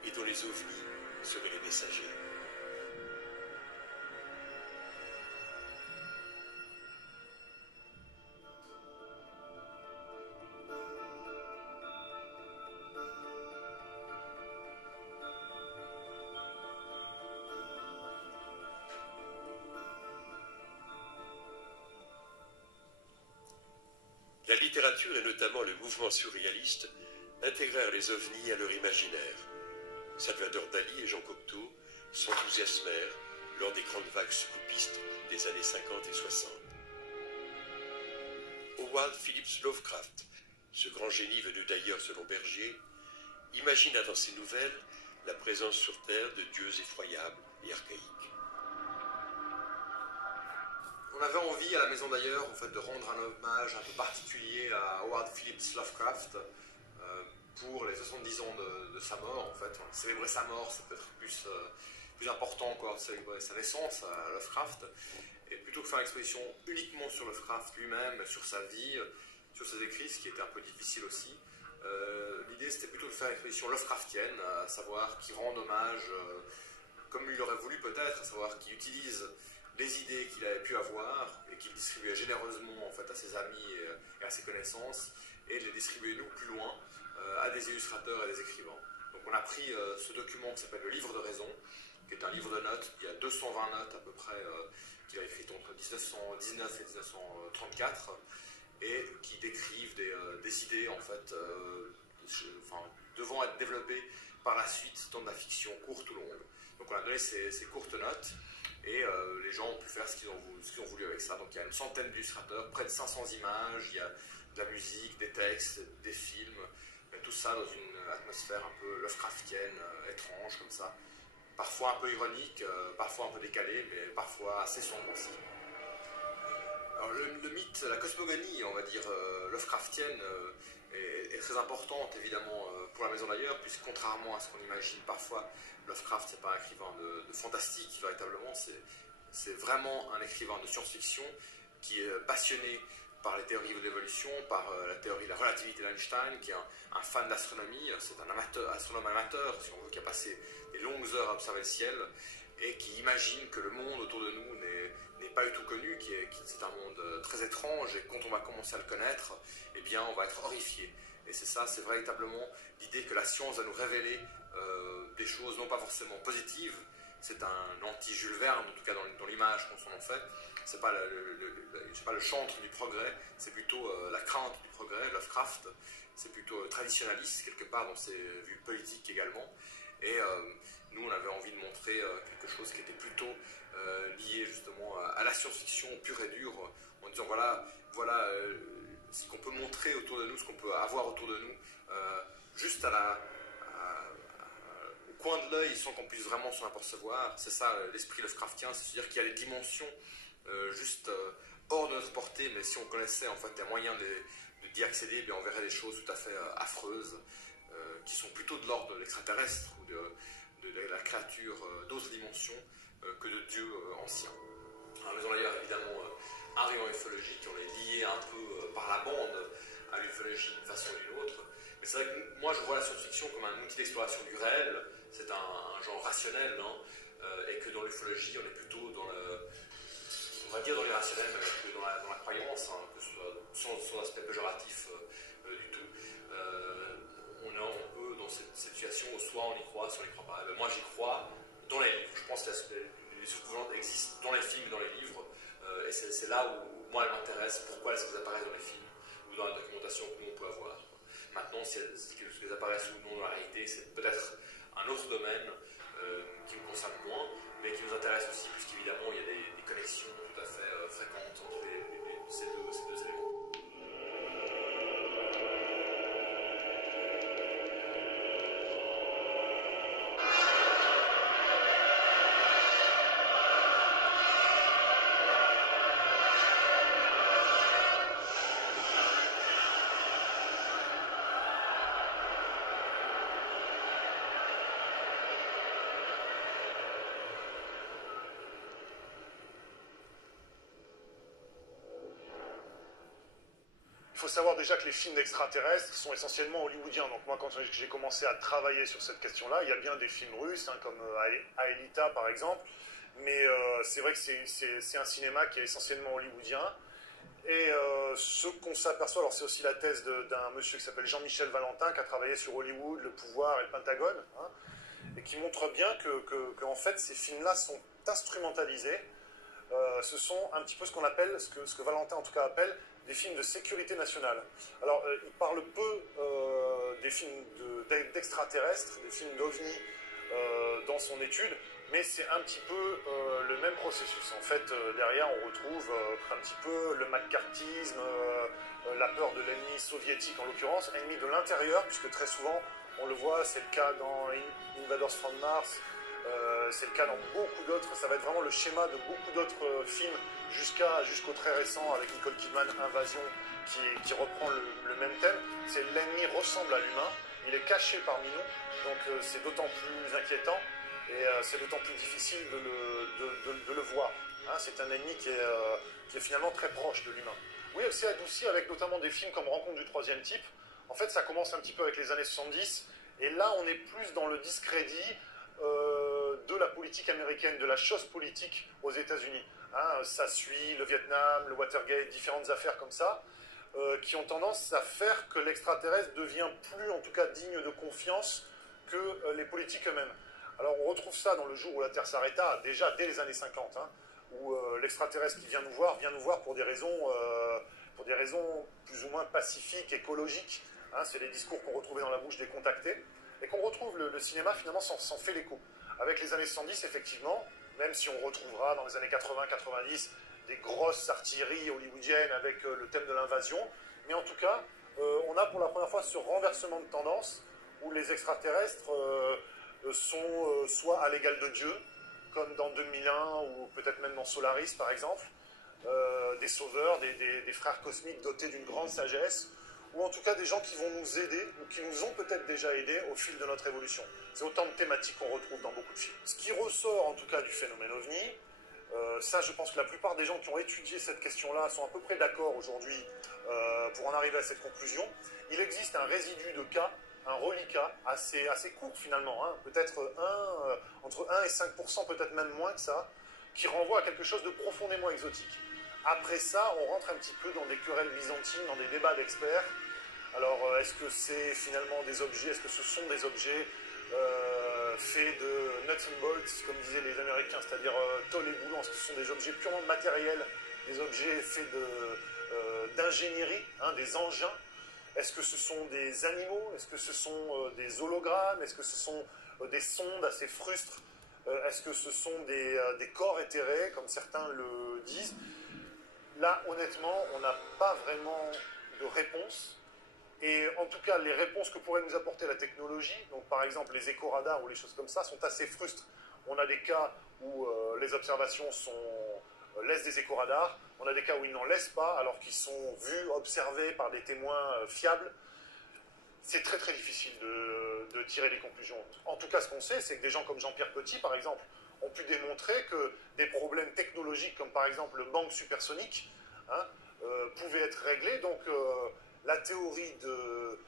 et dont les ovnis seraient les messagers. La littérature et notamment le mouvement surréaliste intégrèrent les ovnis à leur imaginaire. Salvador Dali et Jean Cocteau s'enthousiasmèrent lors des grandes vagues scoopistes des années 50 et 60. Howard Phillips Lovecraft, ce grand génie venu d'ailleurs selon Bergier, imagina dans ses nouvelles la présence sur Terre de dieux effroyables et archaïques. On avait envie à la Maison d'ailleurs en fait, de rendre un hommage un peu particulier à Howard Phillips Lovecraft pour les 70 ans de sa mort. En fait. Célébrer sa mort, c'est peut-être plus important encore de célébrer sa naissance à Lovecraft. Et plutôt que faire l'exposition uniquement sur Lovecraft lui-même, sur sa vie, sur ses écrits, ce qui était un peu difficile aussi, l'idée c'était plutôt de faire une exposition Lovecraftienne, à savoir qui rend hommage, comme il aurait voulu peut-être, à savoir qui utilise les idées qu'il avait pu avoir et qu'il distribuait généreusement en fait, à ses amis et à ses connaissances, et de les distribuer nous plus loin à des illustrateurs et des écrivains. Donc on a pris ce document qui s'appelle le Livre de Raison, qui est un livre de notes, il y a 220 notes à peu près qu'il a écrites entre 1919 et 1934, et qui décrivent des idées en fait, devant être développées par la suite dans de la fiction courte ou longue. Donc on a donné ces courtes notes, et les gens ont pu faire ce qu'ils ont voulu avec ça. Donc il y a une centaine d'illustrateurs, près de 500 images, il y a de la musique, des textes, des films, tout ça dans une atmosphère un peu Lovecraftienne, étrange comme ça. Parfois un peu ironique, parfois un peu décalé, mais parfois assez sombre aussi. Alors le mythe, la cosmogonie, on va dire, Lovecraftienne, est très importante évidemment pour la Maison d'ailleurs, puisque contrairement à ce qu'on imagine parfois, Lovecraft c'est pas un écrivain de fantastique véritablement, c'est vraiment un écrivain de science-fiction qui est passionné par les théories de l'évolution, par la théorie de la relativité d'Einstein, qui est un fan d'astronomie, c'est un astronome amateur, si on veut, qui a passé des longues heures à observer le ciel, et qui imagine que le monde autour de nous n'est pas du tout connu, c'est un monde très étrange, et quand on va commencer à le connaître, eh bien on va être horrifié. Et c'est ça, c'est véritablement l'idée que la science va nous révéler des choses non pas forcément positives. C'est un anti-Jules Verne, en tout cas dans l'image qu'on s'en en fait. C'est pas le chantre du progrès, c'est plutôt la crainte du progrès. Lovecraft, c'est plutôt traditionnaliste quelque part dans ses vues politiques également. Et nous, on avait envie de montrer quelque chose qui était plutôt lié justement à la science-fiction pure et dure, en disant voilà ce qu'on peut montrer autour de nous, ce qu'on peut avoir autour de nous, juste au coin de l'œil sans qu'on puisse vraiment s'en apercevoir. C'est ça l'esprit Lovecraftien, c'est-à-dire qu'il y a des dimensions juste hors de notre portée, mais si on connaissait en fait un moyen d'y accéder, bien, on verrait des choses tout à fait affreuses, qui sont plutôt de l'ordre de l'extraterrestre ou de la créature d'autres dimensions que de dieux anciens. À la Maison d'ailleurs, évidemment, arrivant à l'ufologie, on est lié un peu par la bande à l'ufologie d'une façon ou d'une autre. Mais c'est vrai que moi, je vois la science-fiction comme un outil d'exploration du réel. C'est un genre rationnel, non et que dans l'ufologie, on est plutôt dans on va dire dans l'irrationnel, mais dans la croyance, hein, que ce soit sans aspect péjoratif du tout. On est un peu dans cette situation où soit on y croit, soit on n'y croit pas. Moi, j'y crois, pense que les soucoupes volantes existent dans les films et dans les livres, et c'est là où moi elles m'intéressent. Pourquoi est-ce qu'elles apparaissent dans les films ou dans la documentation que nous on peut avoir. Maintenant, si elles apparaissent ou non dans la réalité, c'est peut-être un autre domaine qui nous concerne moins, mais qui nous intéresse aussi, puisqu'évidemment il y a des connexions tout à fait fréquentes entre ces deux éléments. Il faut savoir déjà que les films d'extraterrestres sont essentiellement hollywoodiens. Donc moi, quand j'ai commencé à travailler sur cette question-là, il y a bien des films russes, hein, comme Aelita par exemple, mais c'est vrai que c'est un cinéma qui est essentiellement hollywoodien. Et ce qu'on s'aperçoit, alors c'est aussi la thèse d'un monsieur qui s'appelle Jean-Michel Valentin, qui a travaillé sur Hollywood, le pouvoir et le Pentagone, hein, et qui montre bien que en fait, ces films-là sont instrumentalisés. Ce sont un petit peu ce qu'on appelle, ce que Valentin en tout cas appelle, des films de sécurité nationale. Alors, il parle peu des films d'extraterrestres, des films d'OVNI dans son étude, mais c'est un petit peu le même processus. En fait, derrière, on retrouve un petit peu le macartisme, la peur de l'ennemi soviétique en l'occurrence, ennemi de l'intérieur, puisque très souvent, on le voit, c'est le cas dans Invaders from Mars, c'est le cas dans beaucoup d'autres, ça va être vraiment le schéma de beaucoup d'autres films jusqu'au très récent avec Nicole Kidman, Invasion, qui reprend le même thème. C'est l'ennemi ressemble à l'humain, il est caché parmi nous, donc c'est d'autant plus inquiétant et c'est d'autant plus difficile de le voir. Hein, c'est un ennemi qui est finalement très proche de l'humain. Oui, elle s'est adoucie avec notamment des films comme Rencontre du troisième type. En fait, ça commence un petit peu avec les années 70, et là on est plus dans le discrédit de la politique américaine, de la chose politique aux États-Unis. Hein, ça suit le Vietnam, le Watergate, différentes affaires comme ça, qui ont tendance à faire que l'extraterrestre devient plus, en tout cas, digne de confiance que les politiques eux-mêmes. Alors on retrouve ça dans Le jour où la Terre s'arrêta, déjà dès les années 50, hein, où l'extraterrestre qui vient nous voir pour des raisons plus ou moins pacifiques, écologiques. Hein, c'est les discours qu'on retrouvait dans la bouche des contactés, et qu'on retrouve le cinéma finalement s'en fait l'écho. Avec les années 70, effectivement, même si on retrouvera dans les années 80-90 des grosses artilleries hollywoodiennes avec le thème de l'invasion, mais en tout cas, on a pour la première fois ce renversement de tendance où les extraterrestres sont soit à l'égal de Dieu, comme dans 2001 ou peut-être même dans Solaris par exemple, des sauveurs, des frères cosmiques dotés d'une grande sagesse, ou en tout cas des gens qui vont nous aider, ou qui nous ont peut-être déjà aidés au fil de notre évolution. C'est autant de thématiques qu'on retrouve dans beaucoup de films. Ce qui ressort en tout cas du phénomène OVNI, ça je pense que la plupart des gens qui ont étudié cette question-là sont à peu près d'accord aujourd'hui pour en arriver à cette conclusion. Il existe un résidu de cas, un reliquat assez court finalement, hein, peut-être entre 1 et 5%, peut-être même moins que ça, qui renvoie à quelque chose de profondément exotique. Après ça, on rentre un petit peu dans des querelles byzantines, dans des débats d'experts. Alors, est-ce que c'est finalement des objets, est-ce que ce sont des objets faits de nuts and bolts, comme disaient les Américains, c'est-à-dire tôle et boulons, est-ce que ce sont des objets purement matériels, des objets faits d'ingénierie, hein, des engins? Est-ce que ce sont des animaux? Est-ce que ce sont des hologrammes? Est-ce que ce sont des sondes assez frustres? Est-ce que ce sont des corps éthérés, comme certains le disent? Là, honnêtement, on n'a pas vraiment de réponse. Et en tout cas, les réponses que pourrait nous apporter la technologie, donc par exemple les éco-radars ou les choses comme ça, sont assez frustres. On a des cas où les observations laissent des éco-radars, on a des cas où ils n'en laissent pas, alors qu'ils sont vus, observés par des témoins fiables. C'est très très difficile de tirer des conclusions. En tout cas, ce qu'on sait, c'est que des gens comme Jean-Pierre Petit, par exemple, ont pu démontrer que des problèmes technologiques, comme par exemple le bang supersonique, hein, pouvaient être réglés. Donc la théorie de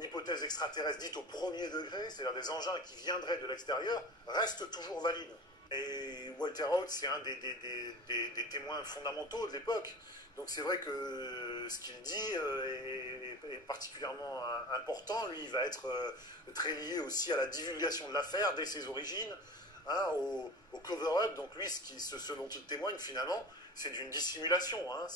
l'hypothèse extraterrestre dite au premier degré, c'est-à-dire des engins qui viendraient de l'extérieur, reste toujours valide. Et Walter Haut, c'est un des témoins fondamentaux de l'époque. Donc c'est vrai que ce qu'il dit est particulièrement important. Lui, il va être très lié aussi à la divulgation de l'affaire dès ses origines. hein, au cover-up. Donc lui, ce dont il témoigne finalement, c'est d'une dissimulation. Hein.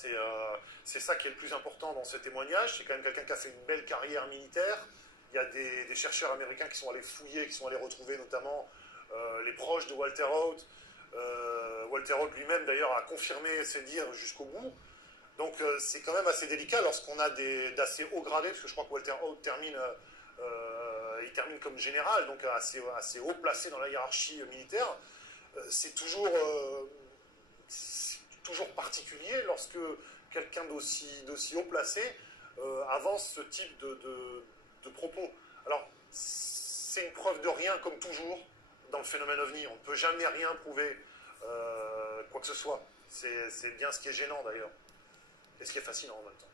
C'est ça qui est le plus important dans ce témoignage. C'est quand même quelqu'un qui a fait une belle carrière militaire. Il y a des chercheurs américains qui sont allés fouiller, qui sont allés retrouver notamment les proches de Walter Haut. Walter Haut lui-même d'ailleurs a confirmé ses dires jusqu'au bout. Donc c'est quand même assez délicat lorsqu'on a d'assez hauts gradés, parce que je crois que Walter Haut termine comme général, donc assez haut placé dans la hiérarchie militaire. C'est toujours particulier lorsque quelqu'un d'aussi haut placé avance ce type de propos. Alors, c'est une preuve de rien, comme toujours, dans le phénomène OVNI. On ne peut jamais rien prouver, quoi que ce soit. C'est bien ce qui est gênant, d'ailleurs. Et ce qui est fascinant, en même temps.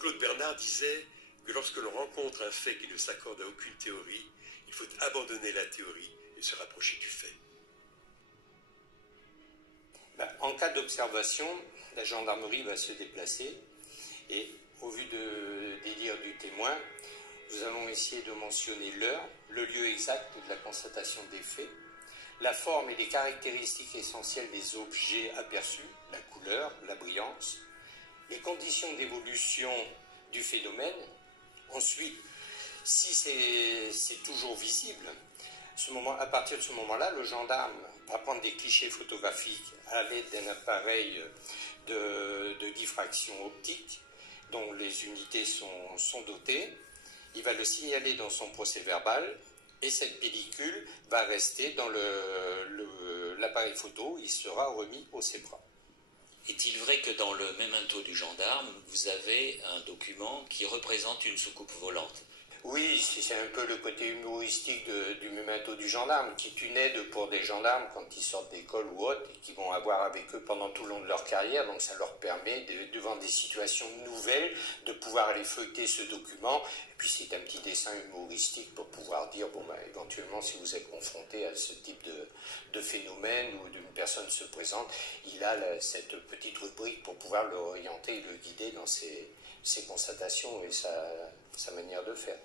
Claude Bernard disait que lorsque l'on rencontre un fait qui ne s'accorde à aucune théorie, il faut abandonner la théorie et se rapprocher du fait. En cas d'observation, la gendarmerie va se déplacer et au vu des dires du témoin, nous allons essayer de mentionner l'heure, le lieu exact de la constatation des faits, la forme et les caractéristiques essentielles des objets aperçus, la couleur, la brillance, les conditions d'évolution du phénomène. Ensuite, si c'est toujours visible, à partir de ce moment-là, le gendarme va prendre des clichés photographiques à l'aide d'un appareil de diffraction optique dont les unités sont dotées. Il va le signaler dans son procès-verbal et cette pellicule va rester dans l'appareil photo. Il sera remis au CEPRA. Est-il vrai que dans le memento du gendarme, vous avez un document qui représente une soucoupe volante? Oui, c'est un peu le côté humoristique du memento du gendarme, qui est une aide pour des gendarmes quand ils sortent d'école ou autre, et qui vont avoir avec eux pendant tout le long de leur carrière. Donc ça leur permet, devant des situations nouvelles, de pouvoir aller feuilleter ce document. Et puis c'est un petit dessin humoristique pour pouvoir dire, éventuellement, si vous êtes confronté à ce type de phénomène ou d'une personne se présente, il a cette petite rubrique pour pouvoir le orienter et le guider dans ses constatations et sa manière de faire.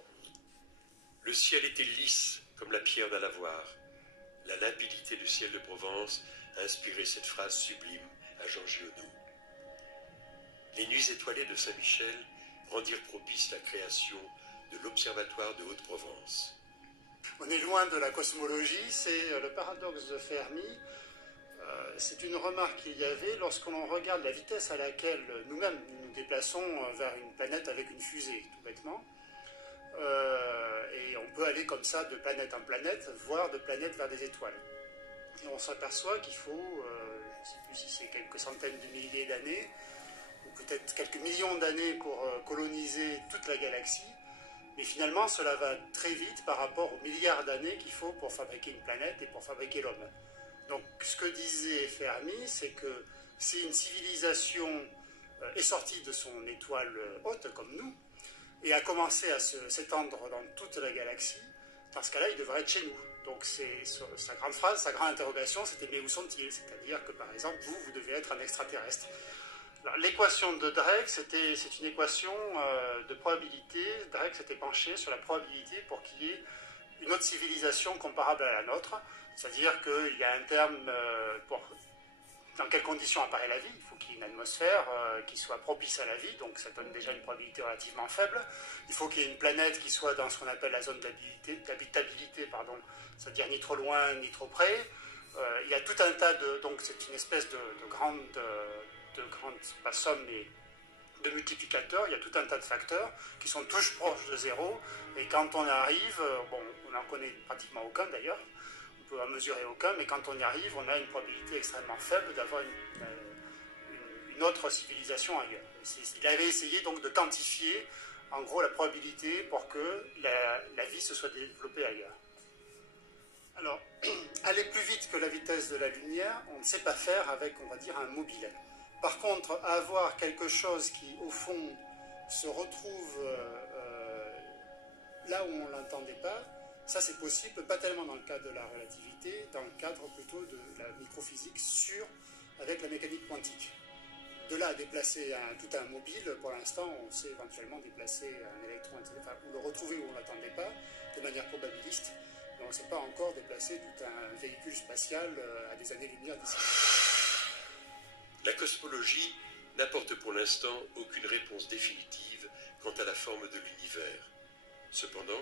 Le ciel était lisse comme la pierre d'un lavoir. La limpidité du ciel de Provence a inspiré cette phrase sublime à Jean Giono. Les nuits étoilées de Saint-Michel rendirent propice la création de l'Observatoire de Haute-Provence. On est loin de la cosmologie, c'est le paradoxe de Fermi. C'est une remarque qu'il y avait lorsqu'on regarde la vitesse à laquelle nous-mêmes nous déplaçons vers une planète avec une fusée, tout bêtement. Et on peut aller comme ça de planète en planète, voire de planète vers des étoiles. Et on s'aperçoit qu'il faut, je ne sais plus si c'est quelques centaines de milliers d'années, ou peut-être quelques millions d'années pour coloniser toute la galaxie. Mais finalement, cela va très vite par rapport aux milliards d'années qu'il faut pour fabriquer une planète et pour fabriquer l'homme. Donc, ce que disait Fermi, c'est que si une civilisation est sortie de son étoile haute, comme nous, et a commencé à s'étendre dans toute la galaxie, dans ce cas-là, il devrait être chez nous. Donc, sa grande phrase, sa grande interrogation, c'était « mais où sont-ils » C'est-à-dire que, par exemple, vous devez être un extraterrestre. L'équation de Drake, c'est une équation de probabilité. Drake s'était penché sur la probabilité pour qu'il y ait une autre civilisation comparable à la nôtre. C'est-à-dire qu'il y a un terme pour dans quelles conditions apparaît la vie. Il faut qu'il y ait une atmosphère qui soit propice à la vie, donc ça donne déjà une probabilité relativement faible. Il faut qu'il y ait une planète qui soit dans ce qu'on appelle la zone d'habitabilité, c'est-à-dire ni trop loin, ni trop près. Il y a tout un tas de... Donc c'est une espèce de grande pas somme, mais de multiplicateurs. Il y a tout un tas de facteurs qui sont tous proches de zéro. Et quand on arrive, on n'en connaît pratiquement aucun d'ailleurs, on peut en mesurer aucun, mais quand on y arrive, on a une probabilité extrêmement faible d'avoir une autre civilisation ailleurs. Il avait essayé donc de quantifier en gros la probabilité pour que la vie se soit développée ailleurs. Alors, aller plus vite que la vitesse de la lumière, on ne sait pas faire avec, on va dire, un mobile. Par contre, avoir quelque chose qui, au fond, se retrouve là où on ne l'entendait pas, ça c'est possible, pas tellement dans le cadre de la relativité, dans le cadre plutôt de la microphysique avec la mécanique quantique. De là à déplacer tout un mobile, pour l'instant, on sait éventuellement déplacer un électron, ou le retrouver où on ne l'attendait pas, de manière probabiliste, on ne sait pas encore déplacer tout un véhicule spatial à des années-lumière d'ici. La cosmologie n'apporte pour l'instant aucune réponse définitive quant à la forme de l'univers. Cependant,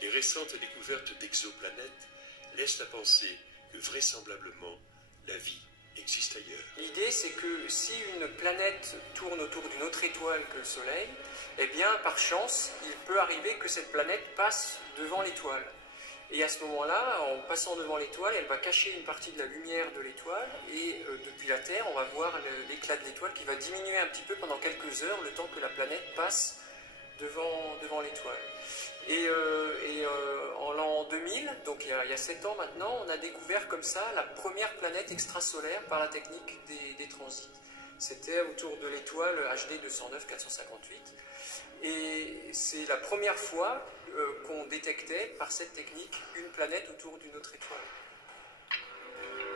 les récentes découvertes d'exoplanètes laissent à penser que vraisemblablement la vie existe ailleurs. L'idée, c'est que si une planète tourne autour d'une autre étoile que le Soleil, eh bien, par chance, il peut arriver que cette planète passe devant l'étoile. Et à ce moment-là, en passant devant l'étoile, elle va cacher une partie de la lumière de l'étoile, et depuis la Terre, on va voir l'éclat de l'étoile qui va diminuer un petit peu pendant quelques heures, le temps que la planète passe devant l'étoile. Et en l'an 2000, donc il y a 7 ans maintenant, on a découvert comme ça la première planète extrasolaire par la technique des transits. C'était autour de l'étoile HD 209 458. Et c'est la première fois qu'on détectait par cette technique une planète autour d'une autre étoile.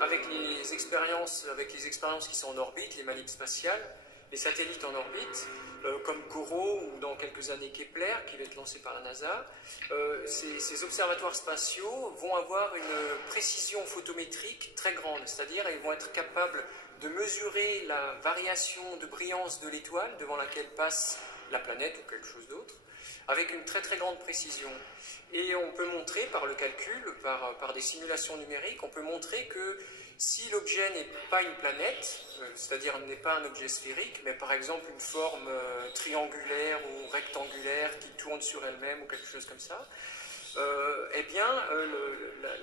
Avec les expériences qui sont en orbite, les manips spatiales, les satellites en orbite, comme Corot ou dans quelques années Kepler, qui va être lancé par la NASA, ces observatoires spatiaux vont avoir une précision photométrique très grande, c'est-à-dire ils vont être capables de mesurer la variation de brillance de l'étoile devant laquelle passe la planète ou quelque chose d'autre, avec une très très grande précision. Et on peut montrer par le calcul, par des simulations numériques, on peut montrer que si l'objet n'est pas une planète, c'est-à-dire n'est pas un objet sphérique, mais par exemple une forme triangulaire ou rectangulaire qui tourne sur elle-même ou quelque chose comme ça, eh bien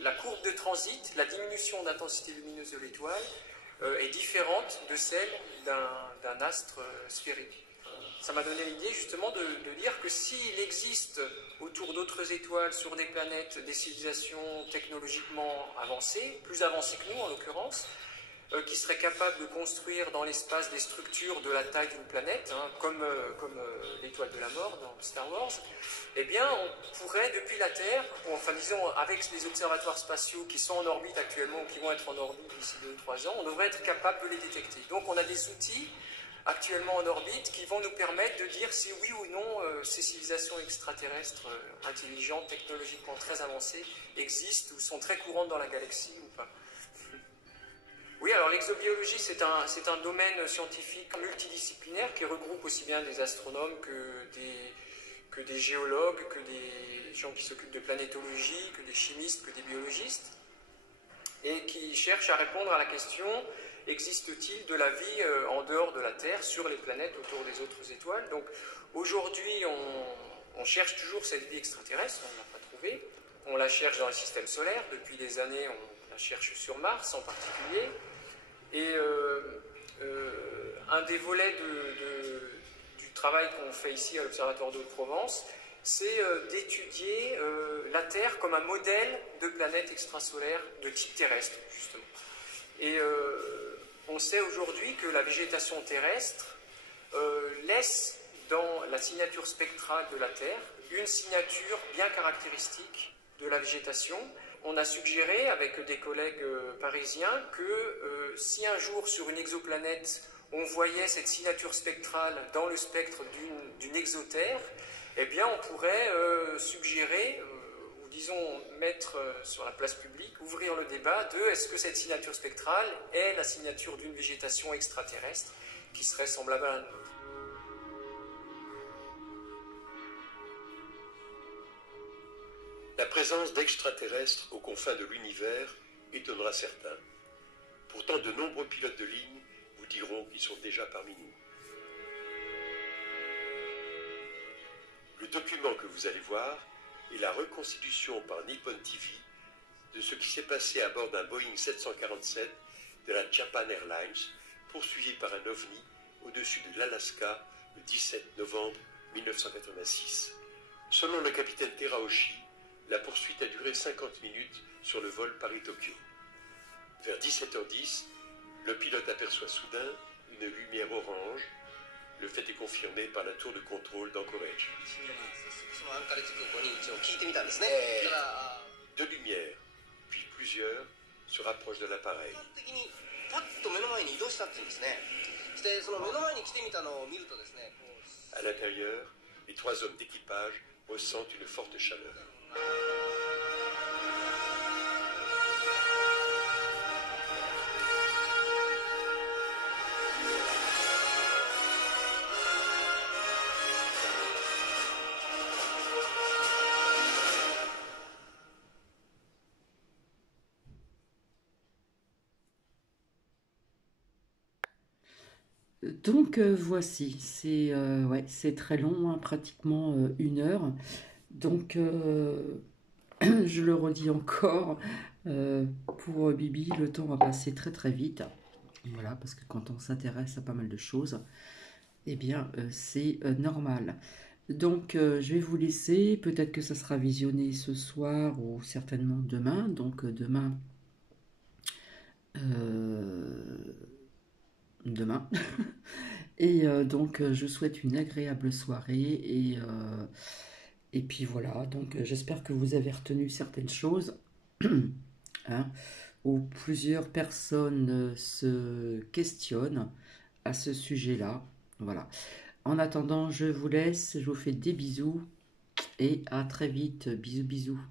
la courbe de transit, la diminution d'intensité lumineuse de l'étoile est différente de celle d'un astre sphérique. Ça m'a donné l'idée justement de dire que s'il existe autour d'autres étoiles, sur des planètes, des civilisations technologiquement avancées, plus avancées que nous en l'occurrence, qui seraient capables de construire dans l'espace des structures de la taille d'une planète, hein, comme l'étoile de la mort dans Star Wars, eh bien on pourrait depuis la Terre, enfin disons avec les observatoires spatiaux qui sont en orbite actuellement ou qui vont être en orbite d'ici 2 ou 3 ans, on devrait être capable de les détecter. Donc on a des outils actuellement en orbite qui vont nous permettre de dire si oui ou non ces civilisations extraterrestres intelligentes, technologiquement très avancées existent ou sont très courantes dans la galaxie ou pas. Oui, alors l'exobiologie c'est un domaine scientifique multidisciplinaire qui regroupe aussi bien des astronomes que des géologues, que des gens qui s'occupent de planétologie, que des chimistes, que des biologistes, et qui cherchent à répondre à la question: existe-t-il de la vie en dehors de la Terre, sur les planètes autour des autres étoiles? Donc aujourd'hui, on cherche toujours cette vie extraterrestre, on ne l'a pas trouvée. On la cherche dans le système solaire, depuis des années on la cherche sur Mars en particulier. Et un des volets du travail qu'on fait ici à l'Observatoire de Haute-Provence, c'est d'étudier la Terre comme un modèle de planète extrasolaire de type terrestre, justement. Et on sait aujourd'hui que la végétation terrestre laisse dans la signature spectrale de la Terre une signature bien caractéristique de la végétation. On a suggéré avec des collègues parisiens que si un jour sur une exoplanète on voyait cette signature spectrale dans le spectre d'une exotère, eh bien on pourrait suggérer disons, mettre sur la place publique, ouvrir le débat de est-ce que cette signature spectrale est la signature d'une végétation extraterrestre qui serait semblable à la nôtre. La présence d'extraterrestres aux confins de l'univers étonnera certains. Pourtant, de nombreux pilotes de ligne vous diront qu'ils sont déjà parmi nous. Le document que vous allez voir et la reconstitution par Nippon TV de ce qui s'est passé à bord d'un Boeing 747 de la Japan Airlines, poursuivi par un ovni au-dessus de l'Alaska le 17 novembre 1986. Selon le capitaine Teraoshi, la poursuite a duré 50 minutes sur le vol Paris-Tokyo. Vers 17h10, le pilote aperçoit soudain une lumière orange. Le fait est confirmé par la tour de contrôle d'Anchorage. Deux lumières, puis plusieurs, se rapprochent de l'appareil. À l'intérieur, les 3 hommes d'équipage ressentent une forte chaleur. Donc voici, ouais, c'est très long, hein, pratiquement 1 heure. Donc je le redis encore, pour Bibi, le temps va passer très très vite. Voilà, parce que quand on s'intéresse à pas mal de choses, eh bien c'est normal. Donc je vais vous laisser, peut-être que ça sera visionné ce soir ou certainement demain. Donc demain, demain. Et donc je vous souhaite une agréable soirée et puis voilà, donc j'espère que vous avez retenu certaines choses, hein, où plusieurs personnes se questionnent à ce sujet-là. Voilà. En attendant, je vous laisse, je vous fais des bisous et à très vite. Bisous, bisous.